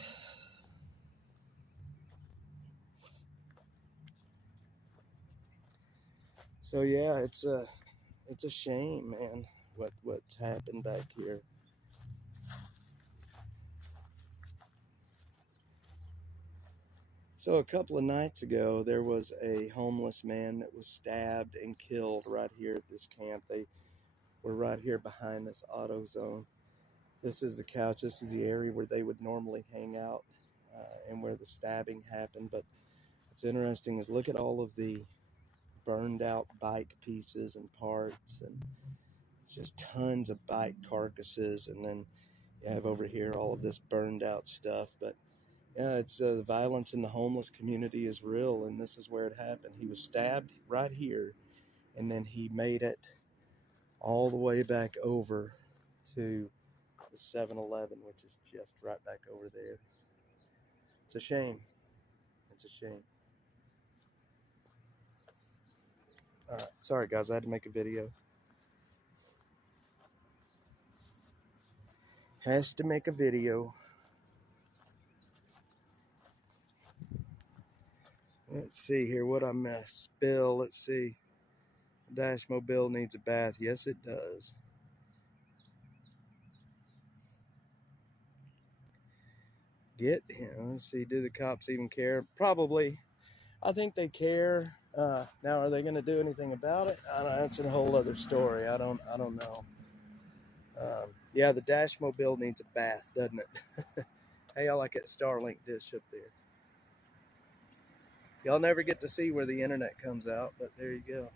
So yeah, it's a shame, man, what's happened back here. So a couple of nights ago, there was a homeless man that was stabbed and killed right here at this camp. They were right here behind this auto zone. This is the couch. This is the area where they would normally hang out, and where the stabbing happened. But what's interesting is look at all of the burned out bike pieces and parts, and just tons of bike carcasses. And then you have over here all of this burned out stuff. But yeah, it's the violence in the homeless community is real, and this is where it happened. He was stabbed right here, and then he made it all the way back over to the 7-Eleven, which is just right back over there. It's a shame. It's a shame. All right, sorry guys, I had to make a video. Has to make a video. Let's see here what I missed. Bill, let's see. Dash Mobile needs a bath. Yes, it does. Get him. Let's see. Do the cops even care? Probably. I think they care. Now, are they going to do anything about it? I don't know. That's a whole other story. I don't know. Yeah, the Dash Mobile needs a bath, doesn't it? Hey, I like that Starlink dish up there. Y'all never get to see where the internet comes out, but there you go.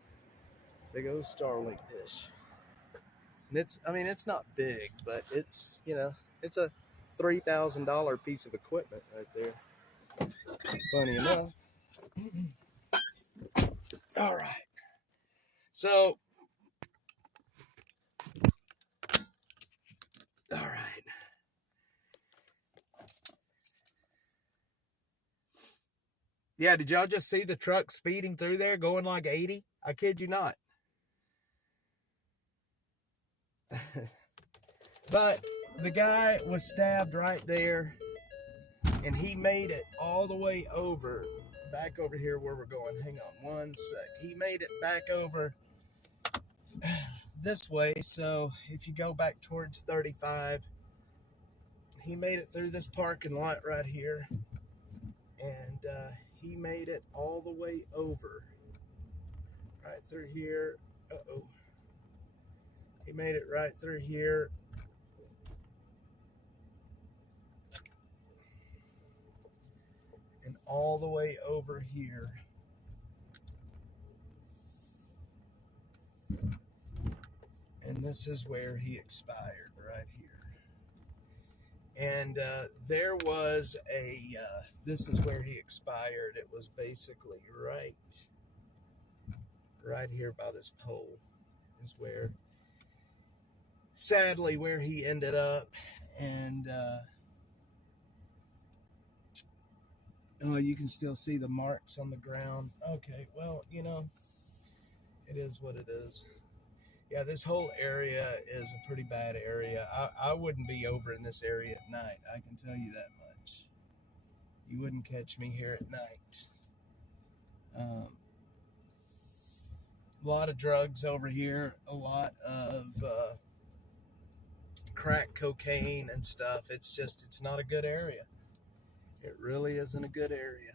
Big old Starlink dish. And it's not big, but it's, it's a $3,000 piece of equipment right there. Funny enough. All right. So, all right. Yeah, did y'all just see the truck speeding through there going like 80? I kid you not. But the guy was stabbed right there, and he made it all the way over, back over here where we're going. Hang on one sec. He made it back over this way. So if you go back towards 35, he made it through this parking lot right here, and he made it all the way over, right through here. Uh-oh. He made it right through here. And all the way over here. And this is where he expired, right here. And there was this is where he expired. It was basically right here by this pole is where, sadly, where he ended up. And oh, you can still see the marks on the ground. Okay, well, it is what it is. Yeah, this whole area is a pretty bad area. I wouldn't be over in this area at night. I can tell you that much. You wouldn't catch me here at night. A lot of drugs over here. A lot of crack cocaine and stuff. It's not a good area. It really isn't a good area.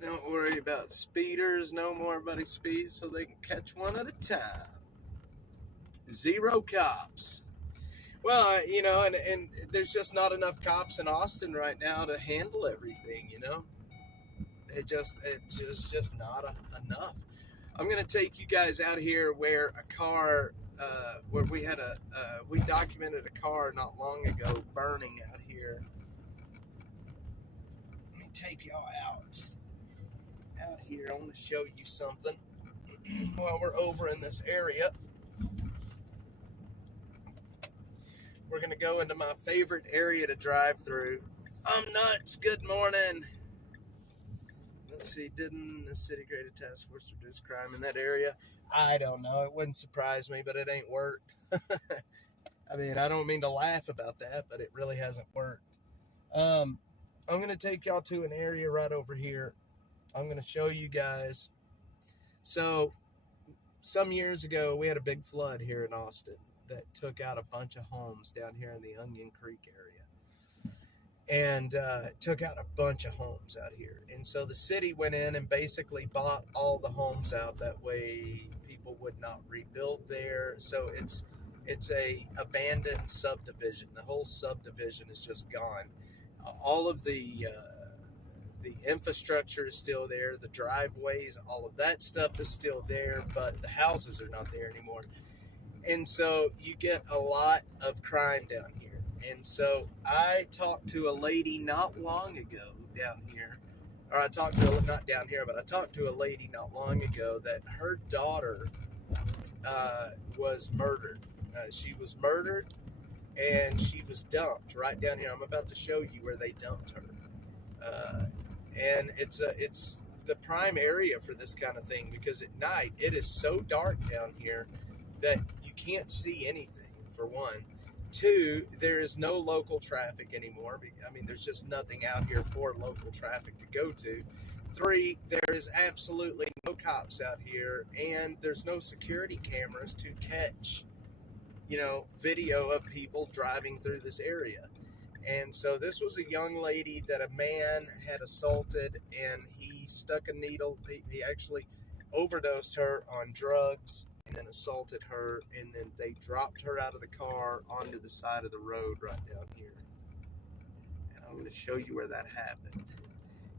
Don't worry about speeders. No more buddy speeds so they can catch one at a time. 0 cops. Well, and there's just not enough cops in Austin right now to handle everything, It's just not enough. I'm going to take you guys out here where a car, where we documented a car not long ago burning out here. Let me take y'all out here. I want to show you something while we're over in this area. We're going to go into my favorite area to drive through. I'm nuts. Good morning. Let's see. Didn't the city create a task force to reduce crime in that area? I don't know. It wouldn't surprise me, but it ain't worked. I mean, I don't mean to laugh about that, but it really hasn't worked. I'm going to take y'all to an area right over here. I'm going to show you guys. So, some years ago, we had a big flood here in Austin that took out a bunch of homes down here in the Onion Creek area. And took out a bunch of homes out here. And so the city went in and basically bought all the homes out. That way people would not rebuild there. So it's a abandoned subdivision. The whole subdivision is just gone. All of the infrastructure is still there. The driveways, all of that stuff is still there, but the houses are not there anymore. And so you get a lot of crime down here. And so I talked to a lady not long ago down here, or I talked to, not down here, but I talked to a lady not long ago that her daughter was murdered. She was murdered and she was dumped right down here. I'm about to show you where they dumped her. And it's the prime area for this kind of thing because at night it is so dark down here that you can't see anything for one. Two, there is no local traffic anymore. I mean, there's just nothing out here for local traffic to go to. Three, there is absolutely no cops out here, and there's no security cameras to catch, video of people driving through this area. And so this was a young lady that a man had assaulted, and he stuck a needle. He actually overdosed her on drugs and then assaulted her, and then they dropped her out of the car onto the side of the road right down here. And I'm going to show you where that happened.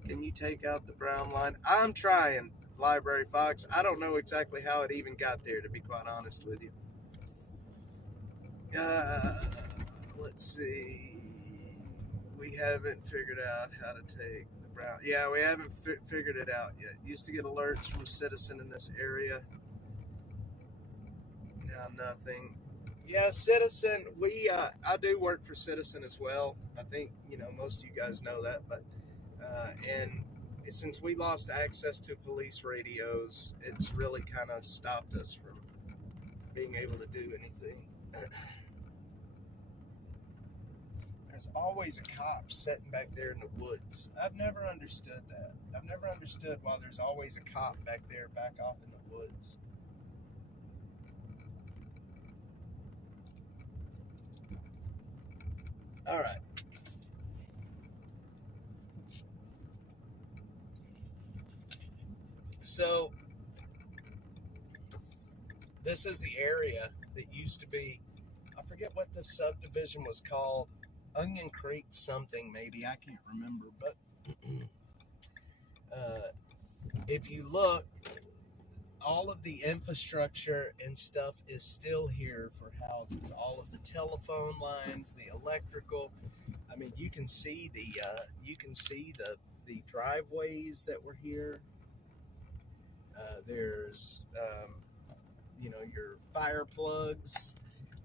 Can you take out the brown line? I'm trying, Library Fox. I don't know exactly how it even got there, to be quite honest with you. Let's see. We haven't figured out how to take the brown. Yeah, we haven't figured it out yet. Used to get alerts from Citizen in this area. Now nothing. Yeah, Citizen. I do work for Citizen as well. I think most of you guys know that, but and since we lost access to police radios, it's really kind of stopped us from being able to do anything. There's always a cop sitting back there in the woods. I've never understood that. I've never understood why there's always a cop back there, back off in the woods. All right. So, this is the area that used to be, I forget what the subdivision was called, Onion Creek something maybe, I can't remember, but if you look, all of the infrastructure and stuff is still here for houses. All of the telephone lines, the electrical. I mean, you can see the driveways that were here. There's your fire plugs,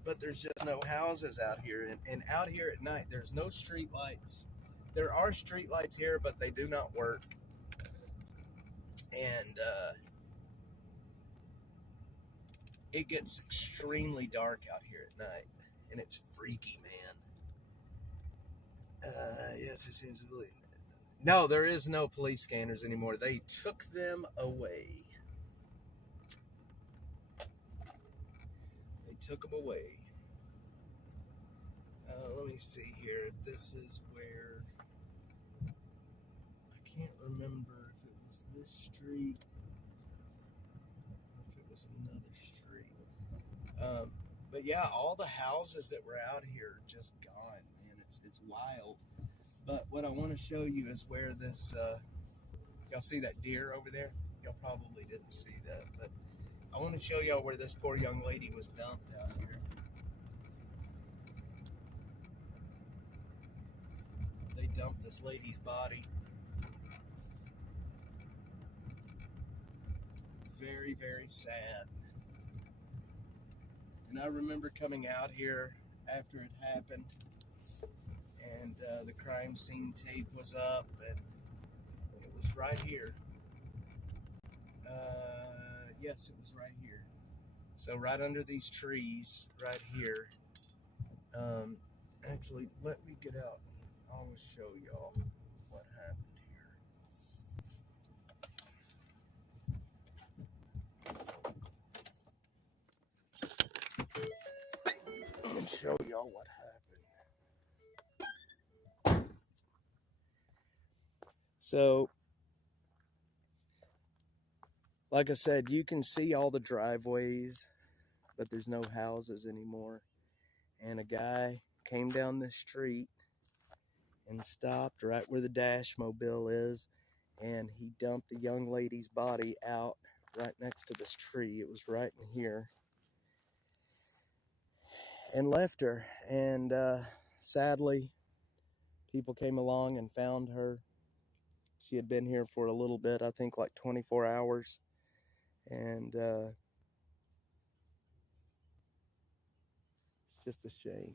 but there's just no houses out here. And out here at night, there's no street lights. There are street lights here, but they do not work. And it gets extremely dark out here at night, and it's freaky, man. Yes, there seems to be. No, there is no police scanners anymore. They took them away. Took them away. Let me see here. This is where, I can't remember if it was this street or if it was another street. But yeah, all the houses that were out here are just gone, man. It's wild. But what I want to show you is where this, y'all see that deer over there? Y'all probably didn't see that, but I want to show y'all where this poor young lady was dumped out here. They dumped this lady's body. Very, very sad. And I remember coming out here after it happened, and the crime scene tape was up, and it was right here. Yes, it was right here. So right under these trees, right here. Actually, let me get out. I'll show y'all what happened here. Let me show y'all what happened. So, like I said, you can see all the driveways, but there's no houses anymore. And a guy came down the street and stopped right where the Dash Mobile is, and he dumped a young lady's body out right next to this tree. It was right in here, and left her. And sadly, people came along and found her. She had been here for a little bit, I think like 24 hours, and it's just a shame.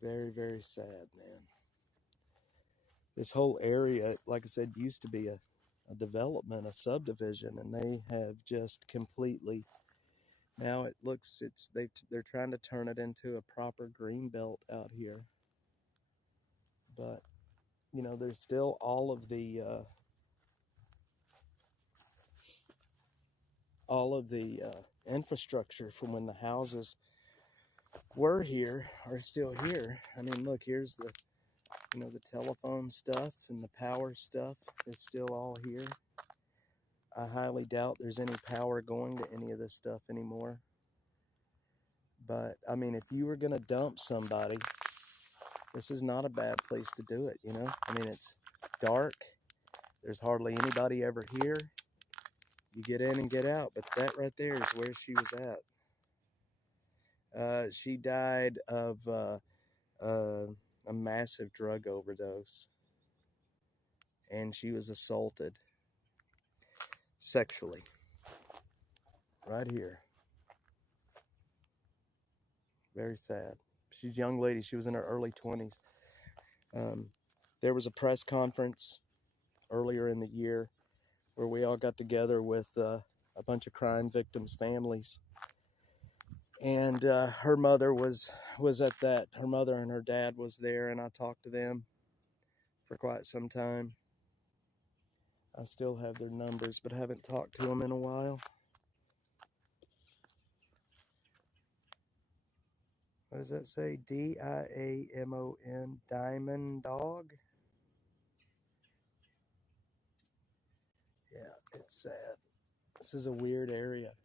Very, very sad, man. This whole area, like I said, used to be a a development, a subdivision, and they have just completely, now it looks, they're trying to turn it into a proper green belt out here. But you know, there's still all of the infrastructure from when the houses were here are still here. I mean, look, here's the, you know, the telephone stuff and the power stuff. It's still all here. I highly doubt there's any power going to any of this stuff anymore. But I mean, if you were going to dump somebody, this is not a bad place to do it, you know? I mean, it's dark. There's hardly anybody ever here. You get in and get out, but that right there is where she was at. She died of a massive drug overdose, and she was assaulted sexually right here. Very sad. She's a young lady. She was in her early 20s. There was a press conference earlier in the year where we all got together with a bunch of crime victims' families. And her mother was at that. Her mother and her dad was there, and I talked to them for quite some time. I still have their numbers, but haven't talked to them in a while. What does that say? D-I-A-M-O-N, Diamond Dog? Yeah, it's sad. This is a weird area.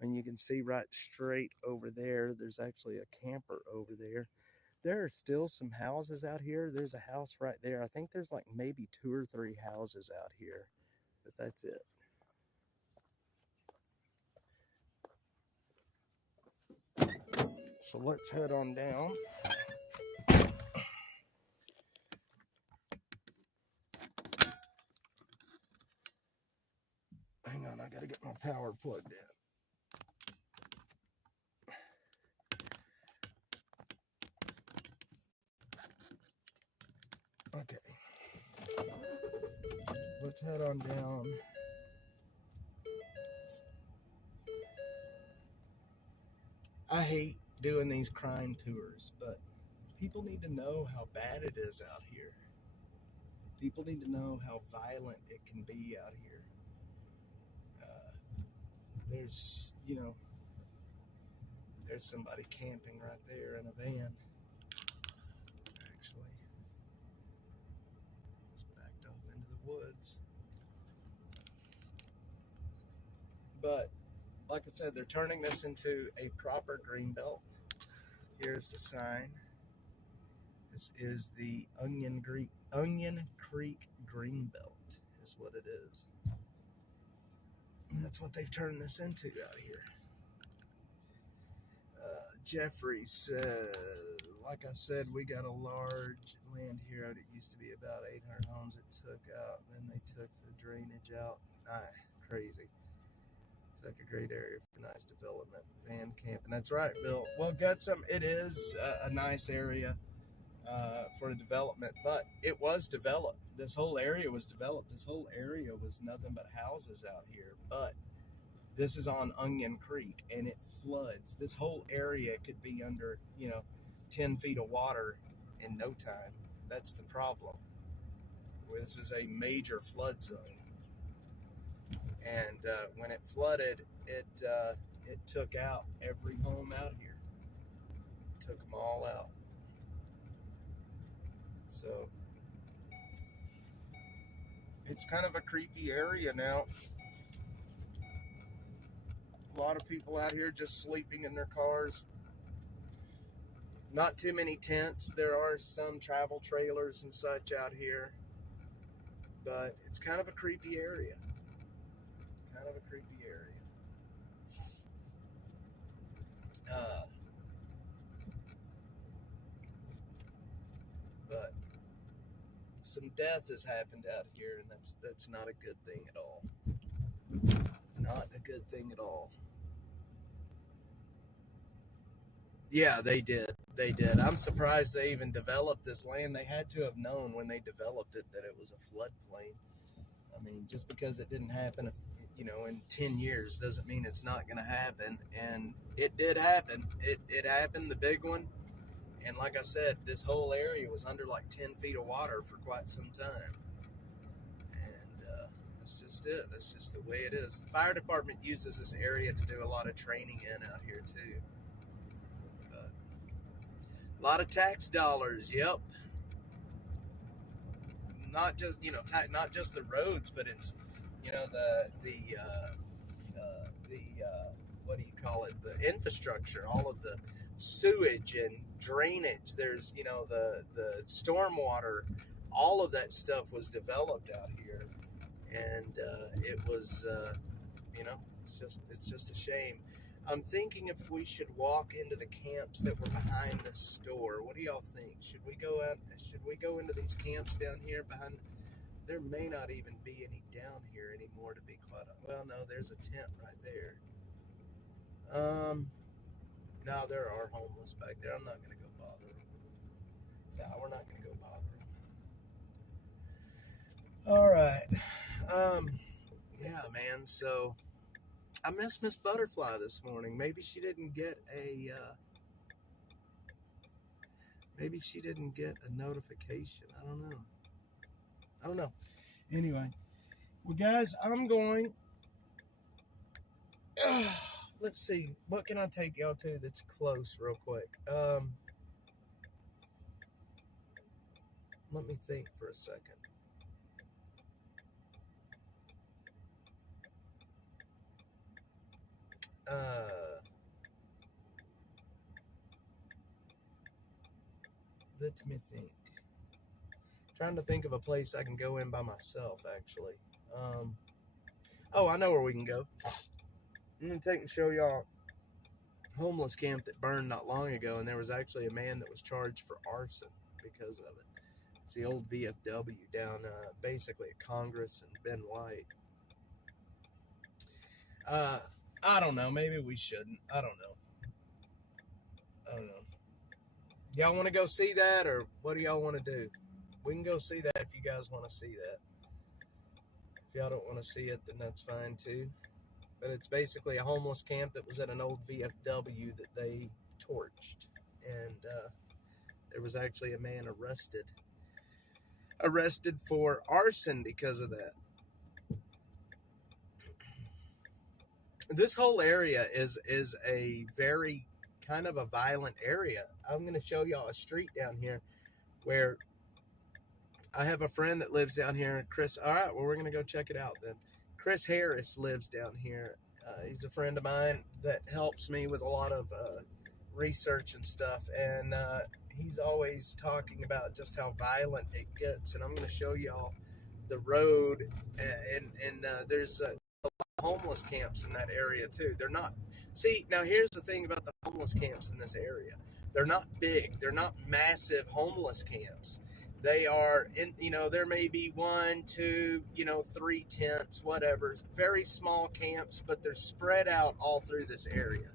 And you can see right straight over there, there's actually a camper over there. There are still some houses out here. There's a house right there. I think there's like maybe 2 or 3 houses out here, but that's it. So let's head on down. Hang on, I gotta get my power plugged in. Okay. Let's head on down. I hate doing these crime tours, but people need to know how bad it is out here. People need to know how violent it can be out here. There's, you know, there's somebody camping right there in a van. Actually, just backed off into the woods. But like I said, they're turning this into a proper green belt. Here's the sign. This is the Onion Creek Greenbelt is what it is. And that's what they've turned this into out here. Jeffrey said, like I said, we got a large land here. It used to be about 800 homes. It took out, then they took the drainage out. Crazy. It's like a great area for nice development, van camping. That's right, Bill. Well, Gutsum, it is a nice area for a development, but it was developed. This whole area was developed. This whole area was nothing but houses out here, but this is on Onion Creek, and it floods. This whole area could be under, 10 feet of water in no time. That's the problem. This is a major flood zone. And when it flooded, it took out every home out here. It took them all out. So it's kind of a creepy area now. A lot of people out here just sleeping in their cars. Not too many tents. There are some travel trailers and such out here. But it's kind of a creepy area. Kind of a creepy area. But some death has happened out here, and that's not a good thing at all. Not a good thing at all. Yeah, they did. They did. I'm surprised they even developed this land. They had to have known when they developed it that it was a floodplain. I mean, just because it didn't happen, in 10 years doesn't mean it's not going to happen. And it did happen. It happened, the big one. And like I said, this whole area was under like 10 feet of water for quite some time. And that's just it. That's just the way it is. The fire department uses this area to do a lot of training in out here too. But a lot of tax dollars. Yep. Not just not just the roads, but it's what do you call it? The infrastructure, all of the sewage and drainage. There's the stormwater. All of that stuff was developed out here, and it was it's just a shame. I'm thinking if we should walk into the camps that were behind the store. What do y'all think? Should we go out? Should we go into these camps down here behind? There may not even be any down here anymore, to be quite honest. Well, no, there's a tent right there. No, there are homeless back there. I'm not going to go bother them. No, we're not going to go bother them. All right. Yeah, man. So I missed Miss Butterfly this morning. Maybe she didn't get a notification. I don't know. Anyway, well, guys, I'm going. Let's see. What can I take y'all to that's close, real quick? Let me think for a second. Let me think. Trying to think of a place I can go in by myself, actually. I know where we can go. I'm going to take and show y'all a homeless camp that burned not long ago, and there was actually a man that was charged for arson because of it. It's the old VFW down basically at Congress and Ben White. I don't know. Maybe we shouldn't. I don't know. Y'all want to go see that, or what do y'all want to do? We can go see that if you guys want to see that. If y'all don't want to see it, then that's fine too. But it's basically a homeless camp that was at an old VFW that they torched. And there was actually a man arrested for arson because of that. This whole area is a very kind of a violent area. I'm going to show y'all a street down here where I have a friend that lives down here. Chris, all right, well, we're going to go check it out then. Chris Harris lives down here. He's a friend of mine that helps me with a lot of research and stuff. And he's always talking about just how violent it gets. And I'm going to show y'all the road. And there's a lot of homeless camps in that area too. They're not. See, now here's the thing about the homeless camps in this area. They're not big. They're not massive homeless camps. They are there may be 1, 2, 3 tents, whatever. Very small camps, but they're spread out all through this area.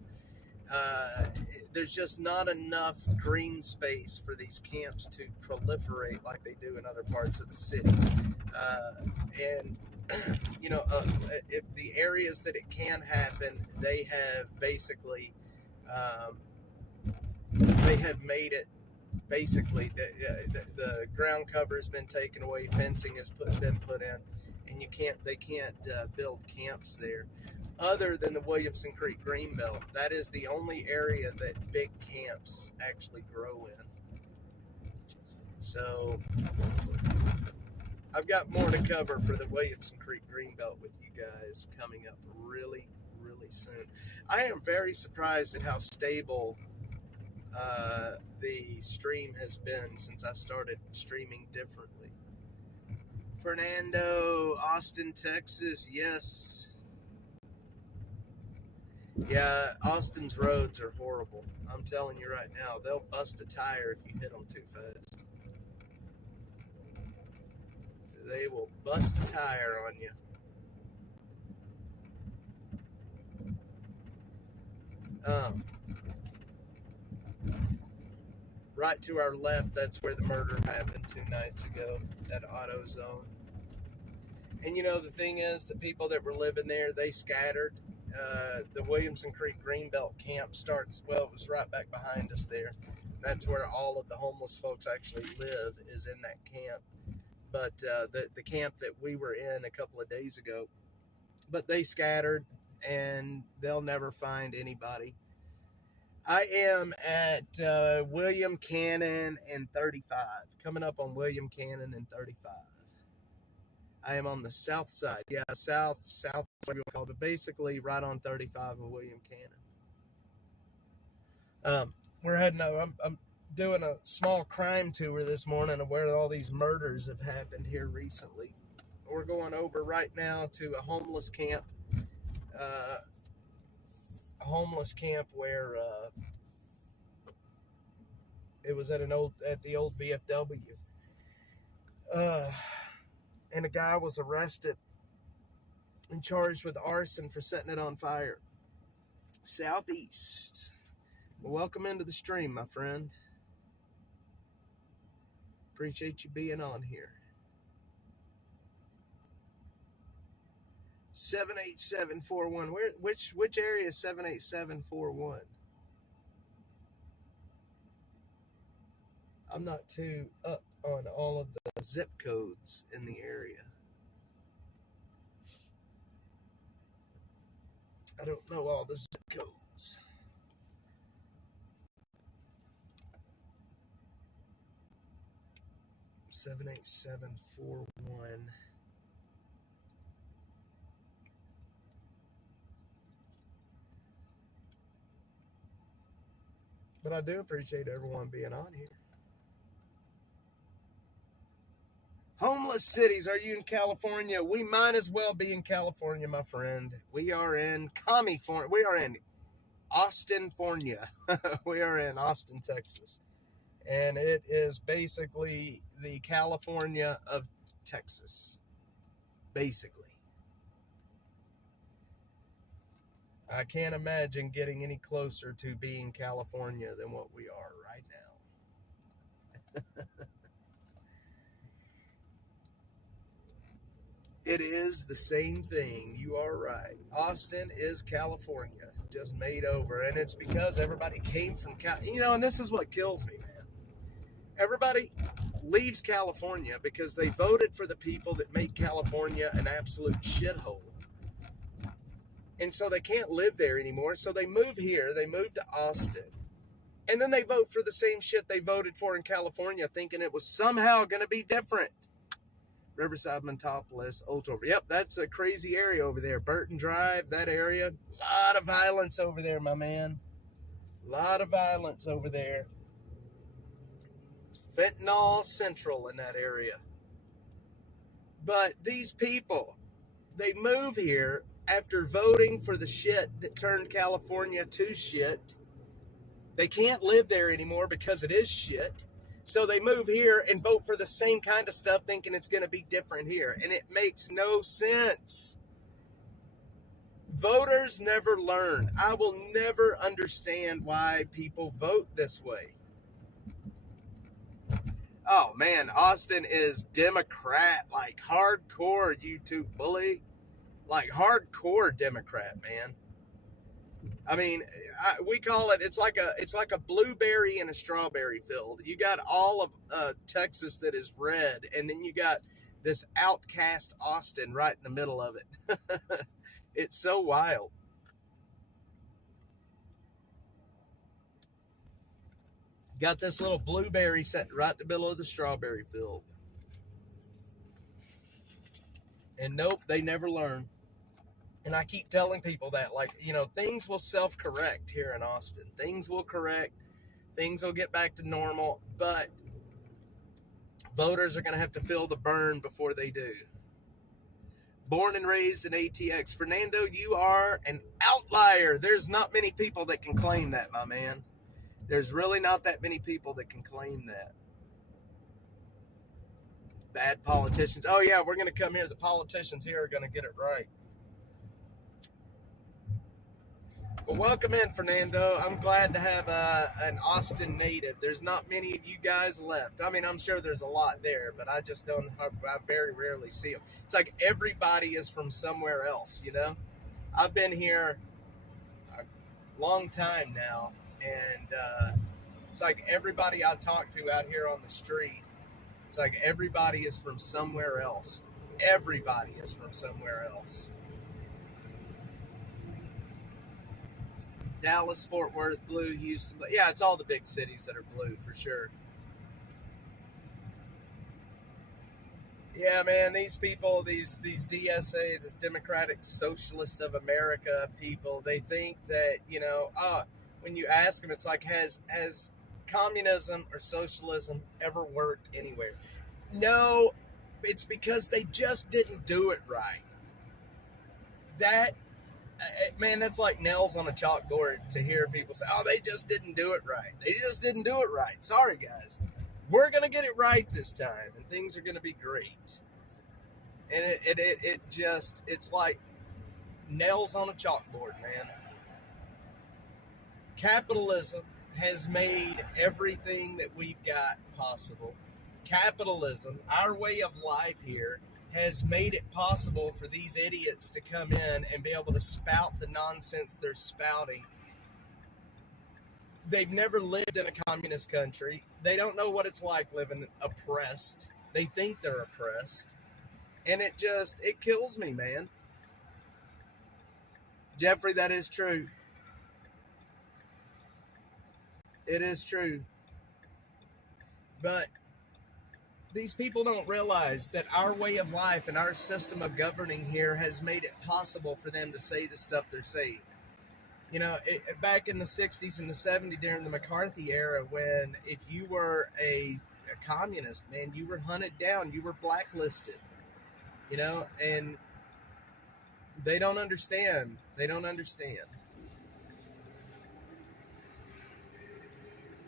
There's just not enough green space for these camps to proliferate like they do in other parts of the city. If the areas that it can happen, they have basically, they have made it. Basically, the ground cover has been taken away, fencing has been put in, and they can't build camps there, other than the Williamson Creek Greenbelt. That is the only area that big camps actually grow in. So I've got more to cover for the Williamson Creek Greenbelt with you guys coming up really, really soon. I am very surprised at how stable the stream has been since I started streaming differently. Fernando, Austin, Texas, yes. Yeah, Austin's roads are horrible. I'm telling you right now, they'll bust a tire if you hit them too fast. They will bust a tire on you. Right to our left, that's where the murder happened 2 nights ago at AutoZone. And you know, the thing is, the people that were living there, they scattered. The Williamson Creek Greenbelt camp starts, well, it was right back behind us there. That's where all of the homeless folks actually live, is in that camp. But the camp that we were in a couple of days ago, but they scattered, and they'll never find anybody. I am at William Cannon and 35, coming up on William Cannon and 35. I am on the south side. Yeah, south, what you call it, but basically right on 35 of William Cannon. We're heading over. I'm doing a small crime tour this morning of where all these murders have happened here recently. We're going over right now to a homeless camp. Where it was at the old VFW. And a guy was arrested and charged with arson for setting it on fire. Southeast. Well, welcome into the stream, my friend. Appreciate you being on here. 78741. Which area is 78741? I'm not too up on all of the zip codes in the area. I don't know all the zip codes. Seven 78741. But I do appreciate everyone being on here. Homeless cities. Are you in California? We might as well be in California, my friend. We are in California. We are in Austin, Fornia. We are in Austin, Texas. And it is basically the California of Texas. Basically. I can't imagine getting any closer to being California than what we are right now. It is the same thing. You are right. Austin is California, just made over. And it's because everybody came from and this is what kills me, man. Everybody leaves California because they voted for the people that made California an absolute shithole. And so they can't live there anymore. So they move here. They move to Austin. And then they vote for the same shit they voted for in California, thinking it was somehow going to be different. Riverside, Montopolis, Old Tover. Yep, that's a crazy area over there. Burton Drive, that area. A lot of violence over there, my man. A lot of violence over there. Fentanyl Central in that area. But these people, they move here after voting for the shit that turned California to shit. They can't live there anymore because it is shit. So they move here and vote for the same kind of stuff, thinking it's going to be different here. And it makes no sense. Voters never learn. I will never understand why people vote this way. Oh, man, Austin is Democrat, like hardcore YouTube bully. Like hardcore Democrat, man. I mean, we call it, it's like a blueberry and a strawberry field. You got all of Texas that is red, and then you got this outcast Austin right in the middle of it. It's so wild. Got this little blueberry set right in the middle of the strawberry field. And nope, they never learn. And I keep telling people that, like, things will self-correct here in Austin. Things will correct. Things will get back to normal. But voters are going to have to feel the burn before they do. Born and raised in ATX. Fernando, you are an outlier. There's not many people that can claim that, my man. There's really not that many people that can claim that. Bad politicians. Oh, yeah, we're going to come here. The politicians here are going to get it right. Well, welcome in, Fernando. I'm glad to have an Austin native. There's not many of you guys left. I mean, I'm sure there's a lot there, but I just don't. I very rarely see them. It's like everybody is from somewhere else. I've been here a long time now, and it's like everybody I talk to out here on the street. It's like everybody is from somewhere else. Everybody is from somewhere else. Dallas, Fort Worth, blue, Houston. But yeah, it's all the big cities that are blue for sure. Yeah, man, these people, these DSA, this Democratic Socialist of America people, they think that when you ask them, it's like has communism or socialism ever worked anywhere? No, it's because they just didn't do it right. That Man, that's like nails on a chalkboard to hear people say, "Oh, they just didn't do it right. They just didn't do it right." Sorry, guys. We're gonna get it right this time, and things are gonna be great. And it's like nails on a chalkboard, man. Capitalism has made everything that we've got possible. Capitalism, our way of life here, has made it possible for these idiots to come in and be able to spout the nonsense they're spouting. They've never lived in a communist country. They don't know what it's like living oppressed. They think they're oppressed. And it kills me, man. Jeffrey, that is true. It is true. But these people don't realize that our way of life and our system of governing here has made it possible for them to say the stuff they're saying. Back in the 60s and the 70s during the McCarthy era, when if you were a communist, man, you were hunted down, you were blacklisted, and they don't understand. They don't understand.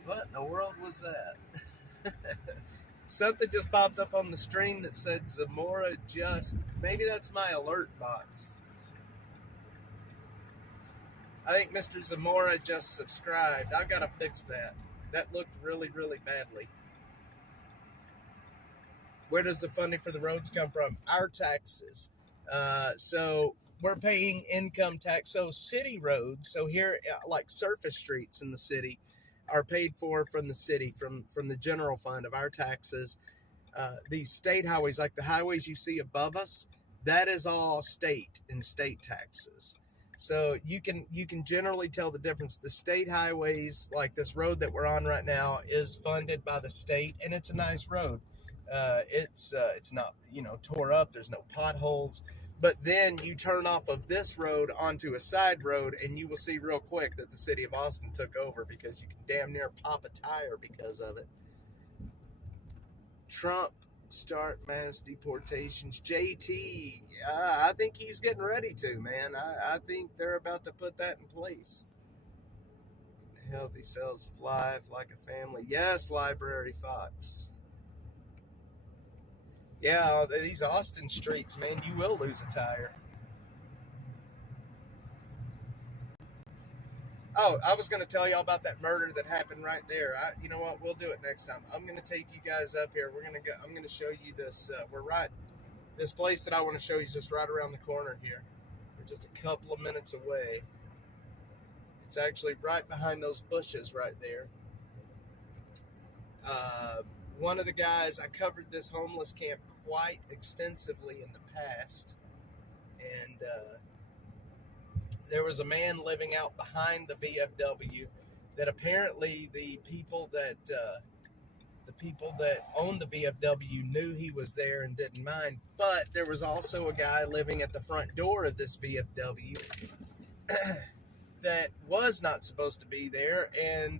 What in the world was that? Something just popped up on the stream that said Zamora just. Maybe that's my alert box. I think Mr. Zamora just subscribed. I've got to fix that. That looked really, really badly. Where does the funding for the roads come from? Our taxes. So we're paying income tax. So city roads, so here, like surface streets in the city, are paid for from the city, from the general fund of our taxes. These state highways, like the highways you see above us, that is all state and state taxes. So you can generally tell the difference. The state highways, like this road that we're on right now, is funded by the state, and it's a nice road. It's not tore up. There's no potholes. But then you turn off of this road onto a side road, and you will see real quick that the city of Austin took over, because you can damn near pop a tire because of it. Trump start mass deportations. JT, I think he's getting ready to, man. I think they're about to put that in place. Healthy cells of life, like a family. Yes, Library Fox. Yeah, these Austin streets, man, you will lose a tire. Oh, I was going to tell y'all about that murder that happened right there. You know what? We'll do it next time. I'm going to take you guys up here. I'm going to show you this. This place that I want to show you is just right around the corner here. We're just a couple of minutes away. It's actually right behind those bushes right there. One of the guys, I covered this homeless camp quite extensively in the past, and there was a man living out behind the VFW that apparently the people that owned the VFW knew he was there and didn't mind. But there was also a guy living at the front door of this VFW that was not supposed to be there, and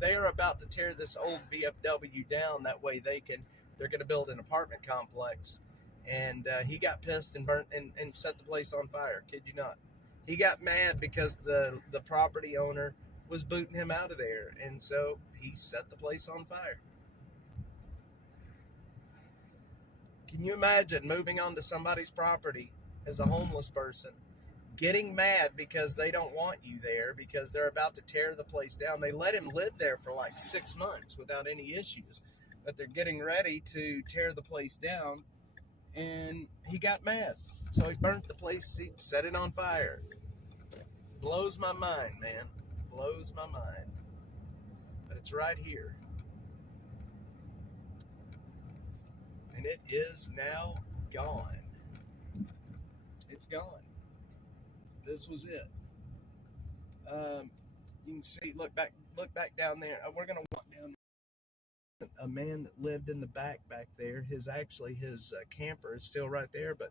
they are about to tear this old VFW down. That way they're going to build an apartment complex. And he got pissed and burnt and set the place on fire. Kid you not. He got mad because the property owner was booting him out of there, and so he set the place on fire. Can you imagine moving onto somebody's property as a homeless person getting mad because they don't want you there because they're about to tear the place down. They let him live there for like 6 months without any issues, but they're getting ready to tear the place down, and he got mad. So he burnt the place, he set it on fire. Blows my mind, man. Blows my mind. But it's right here. And it is now gone. It's gone. This was it. You can see, look back down there. We're gonna walk down. A man that lived in the back there. His camper is still right there, but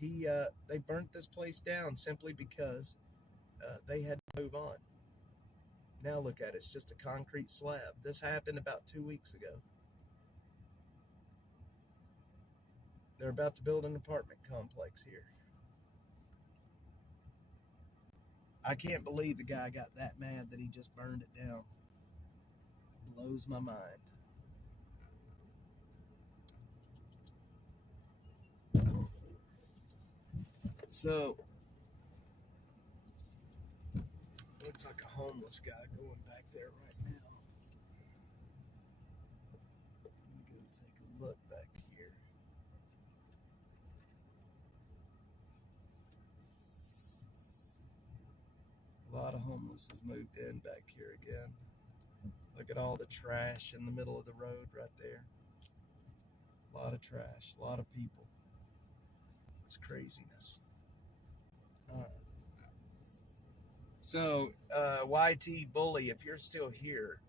they burnt this place down simply because they had to move on. Now look at it. It's just a concrete slab. This happened about 2 weeks ago. They're about to build an apartment complex here. I can't believe the guy got that mad that he just burned it down. Blows my mind. So, looks like a homeless guy going back there right now. Let me go take a look back here. A lot of homeless has moved in back here again. Look at all the trash in the middle of the road right there. A lot of trash, a lot of people. It's craziness. All right. So, YT Bully, if you're still here,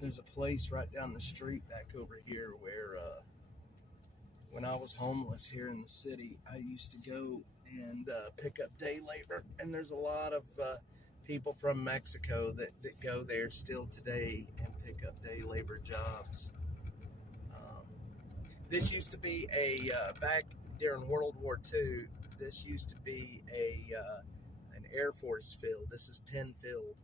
there's a place right down the street back over here where when I was homeless here in the city, I used to go and pick up day labor. And there's a lot of people from Mexico that go there still today and pick up day labor jobs. This used to be back during World War II, this used to be an Air Force field. This is Penn Field.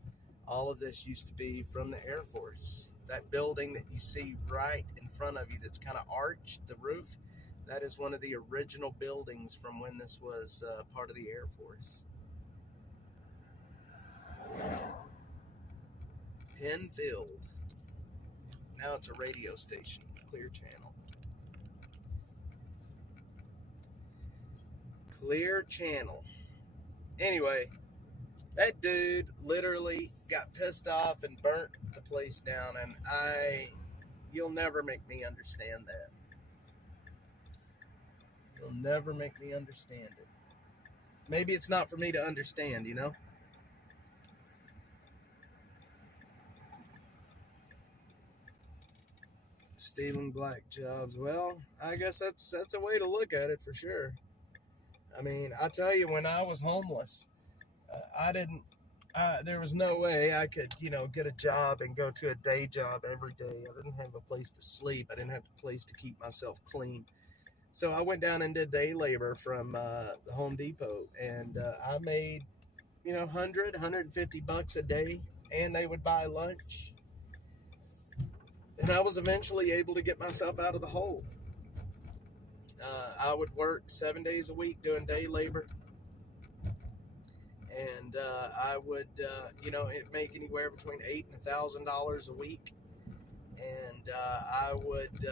All of this used to be from the Air Force. That building that you see right in front of you that's kind of arched, the roof, that is one of the original buildings from when this was part of the Air Force. Penn Field. Now it's a radio station, Clear Channel. Clear Channel. Anyway, that dude literally got pissed off and burnt the place down, and you'll never make me understand that. You'll never make me understand it. Maybe it's not for me to understand, you know? Stealing black jobs. Well, I guess that's a way to look at it for sure. I mean, I tell you, when I was homeless, there was no way I could, get a job and go to a day job every day. I didn't have a place to sleep. I didn't have a place to keep myself clean. So I went down and did day labor from the Home Depot, and I made, $100, $150 a day, and they would buy lunch. And I was eventually able to get myself out of the hole. I would work 7 days a week doing day labor. And I would, make anywhere between $8,000 and $1,000 a week. And I would,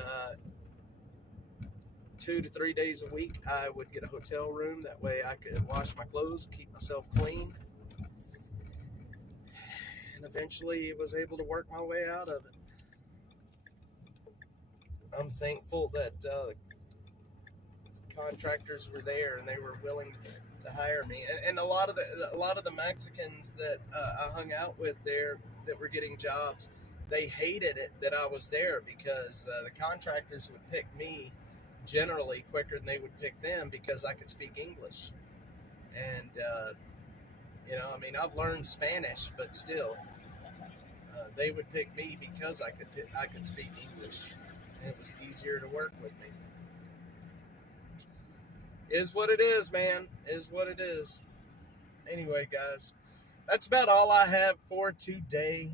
2 to 3 days a week, I would get a hotel room. That way I could wash my clothes, keep myself clean. And eventually was able to work my way out of it. I'm thankful that contractors were there and they were willing to hire me. And a lot of the Mexicans that I hung out with there that were getting jobs, they hated it that I was there because the contractors would pick me generally quicker than they would pick them because I could speak English. And I've learned Spanish, but still, they would pick me because I could speak English, and it was easier to work with me. Is what it is, man. Is what it is. Anyway, guys, that's about all I have for today.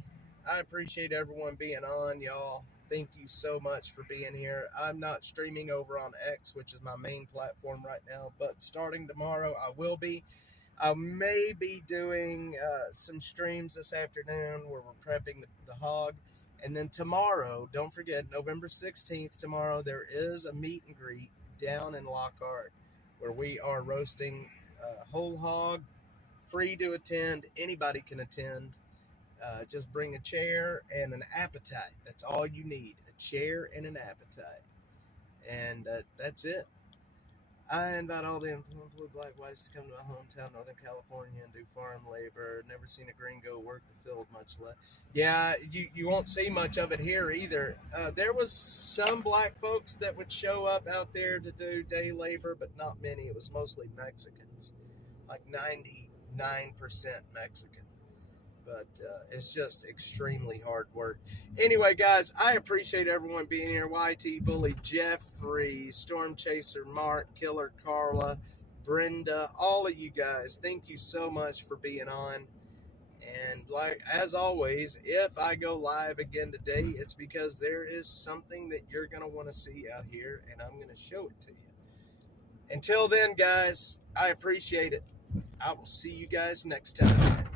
I appreciate everyone being on, y'all. Thank you so much for being here. I'm not streaming over on X, which is my main platform right now, but starting tomorrow, I will be. I may be doing some streams this afternoon where we're prepping the hog. And then tomorrow, don't forget, November 16th, tomorrow, there is a meet and greet down in Lockhart where we are roasting whole hog, free to attend. Anybody can attend. Just bring a chair and an appetite. That's all you need, a chair and an appetite. And that's it. I invite all the employed black whites to come to my hometown, Northern California, and do farm labor. Never seen a gringo work the field, much less. Yeah, you won't see much of it here either. There was some black folks that would show up out there to do day labor, but not many. It was mostly Mexicans, like 99% Mexican. But it's just extremely hard work. Anyway, guys, I appreciate everyone being here. YT Bully, Jeffrey, Storm Chaser, Mark, Killer, Carla, Brenda, all of you guys, thank you so much for being on. And like as always, if I go live again today, it's because there is something that you're going to want to see out here, and I'm going to show it to you. Until then, guys, I appreciate it. I will see you guys next time.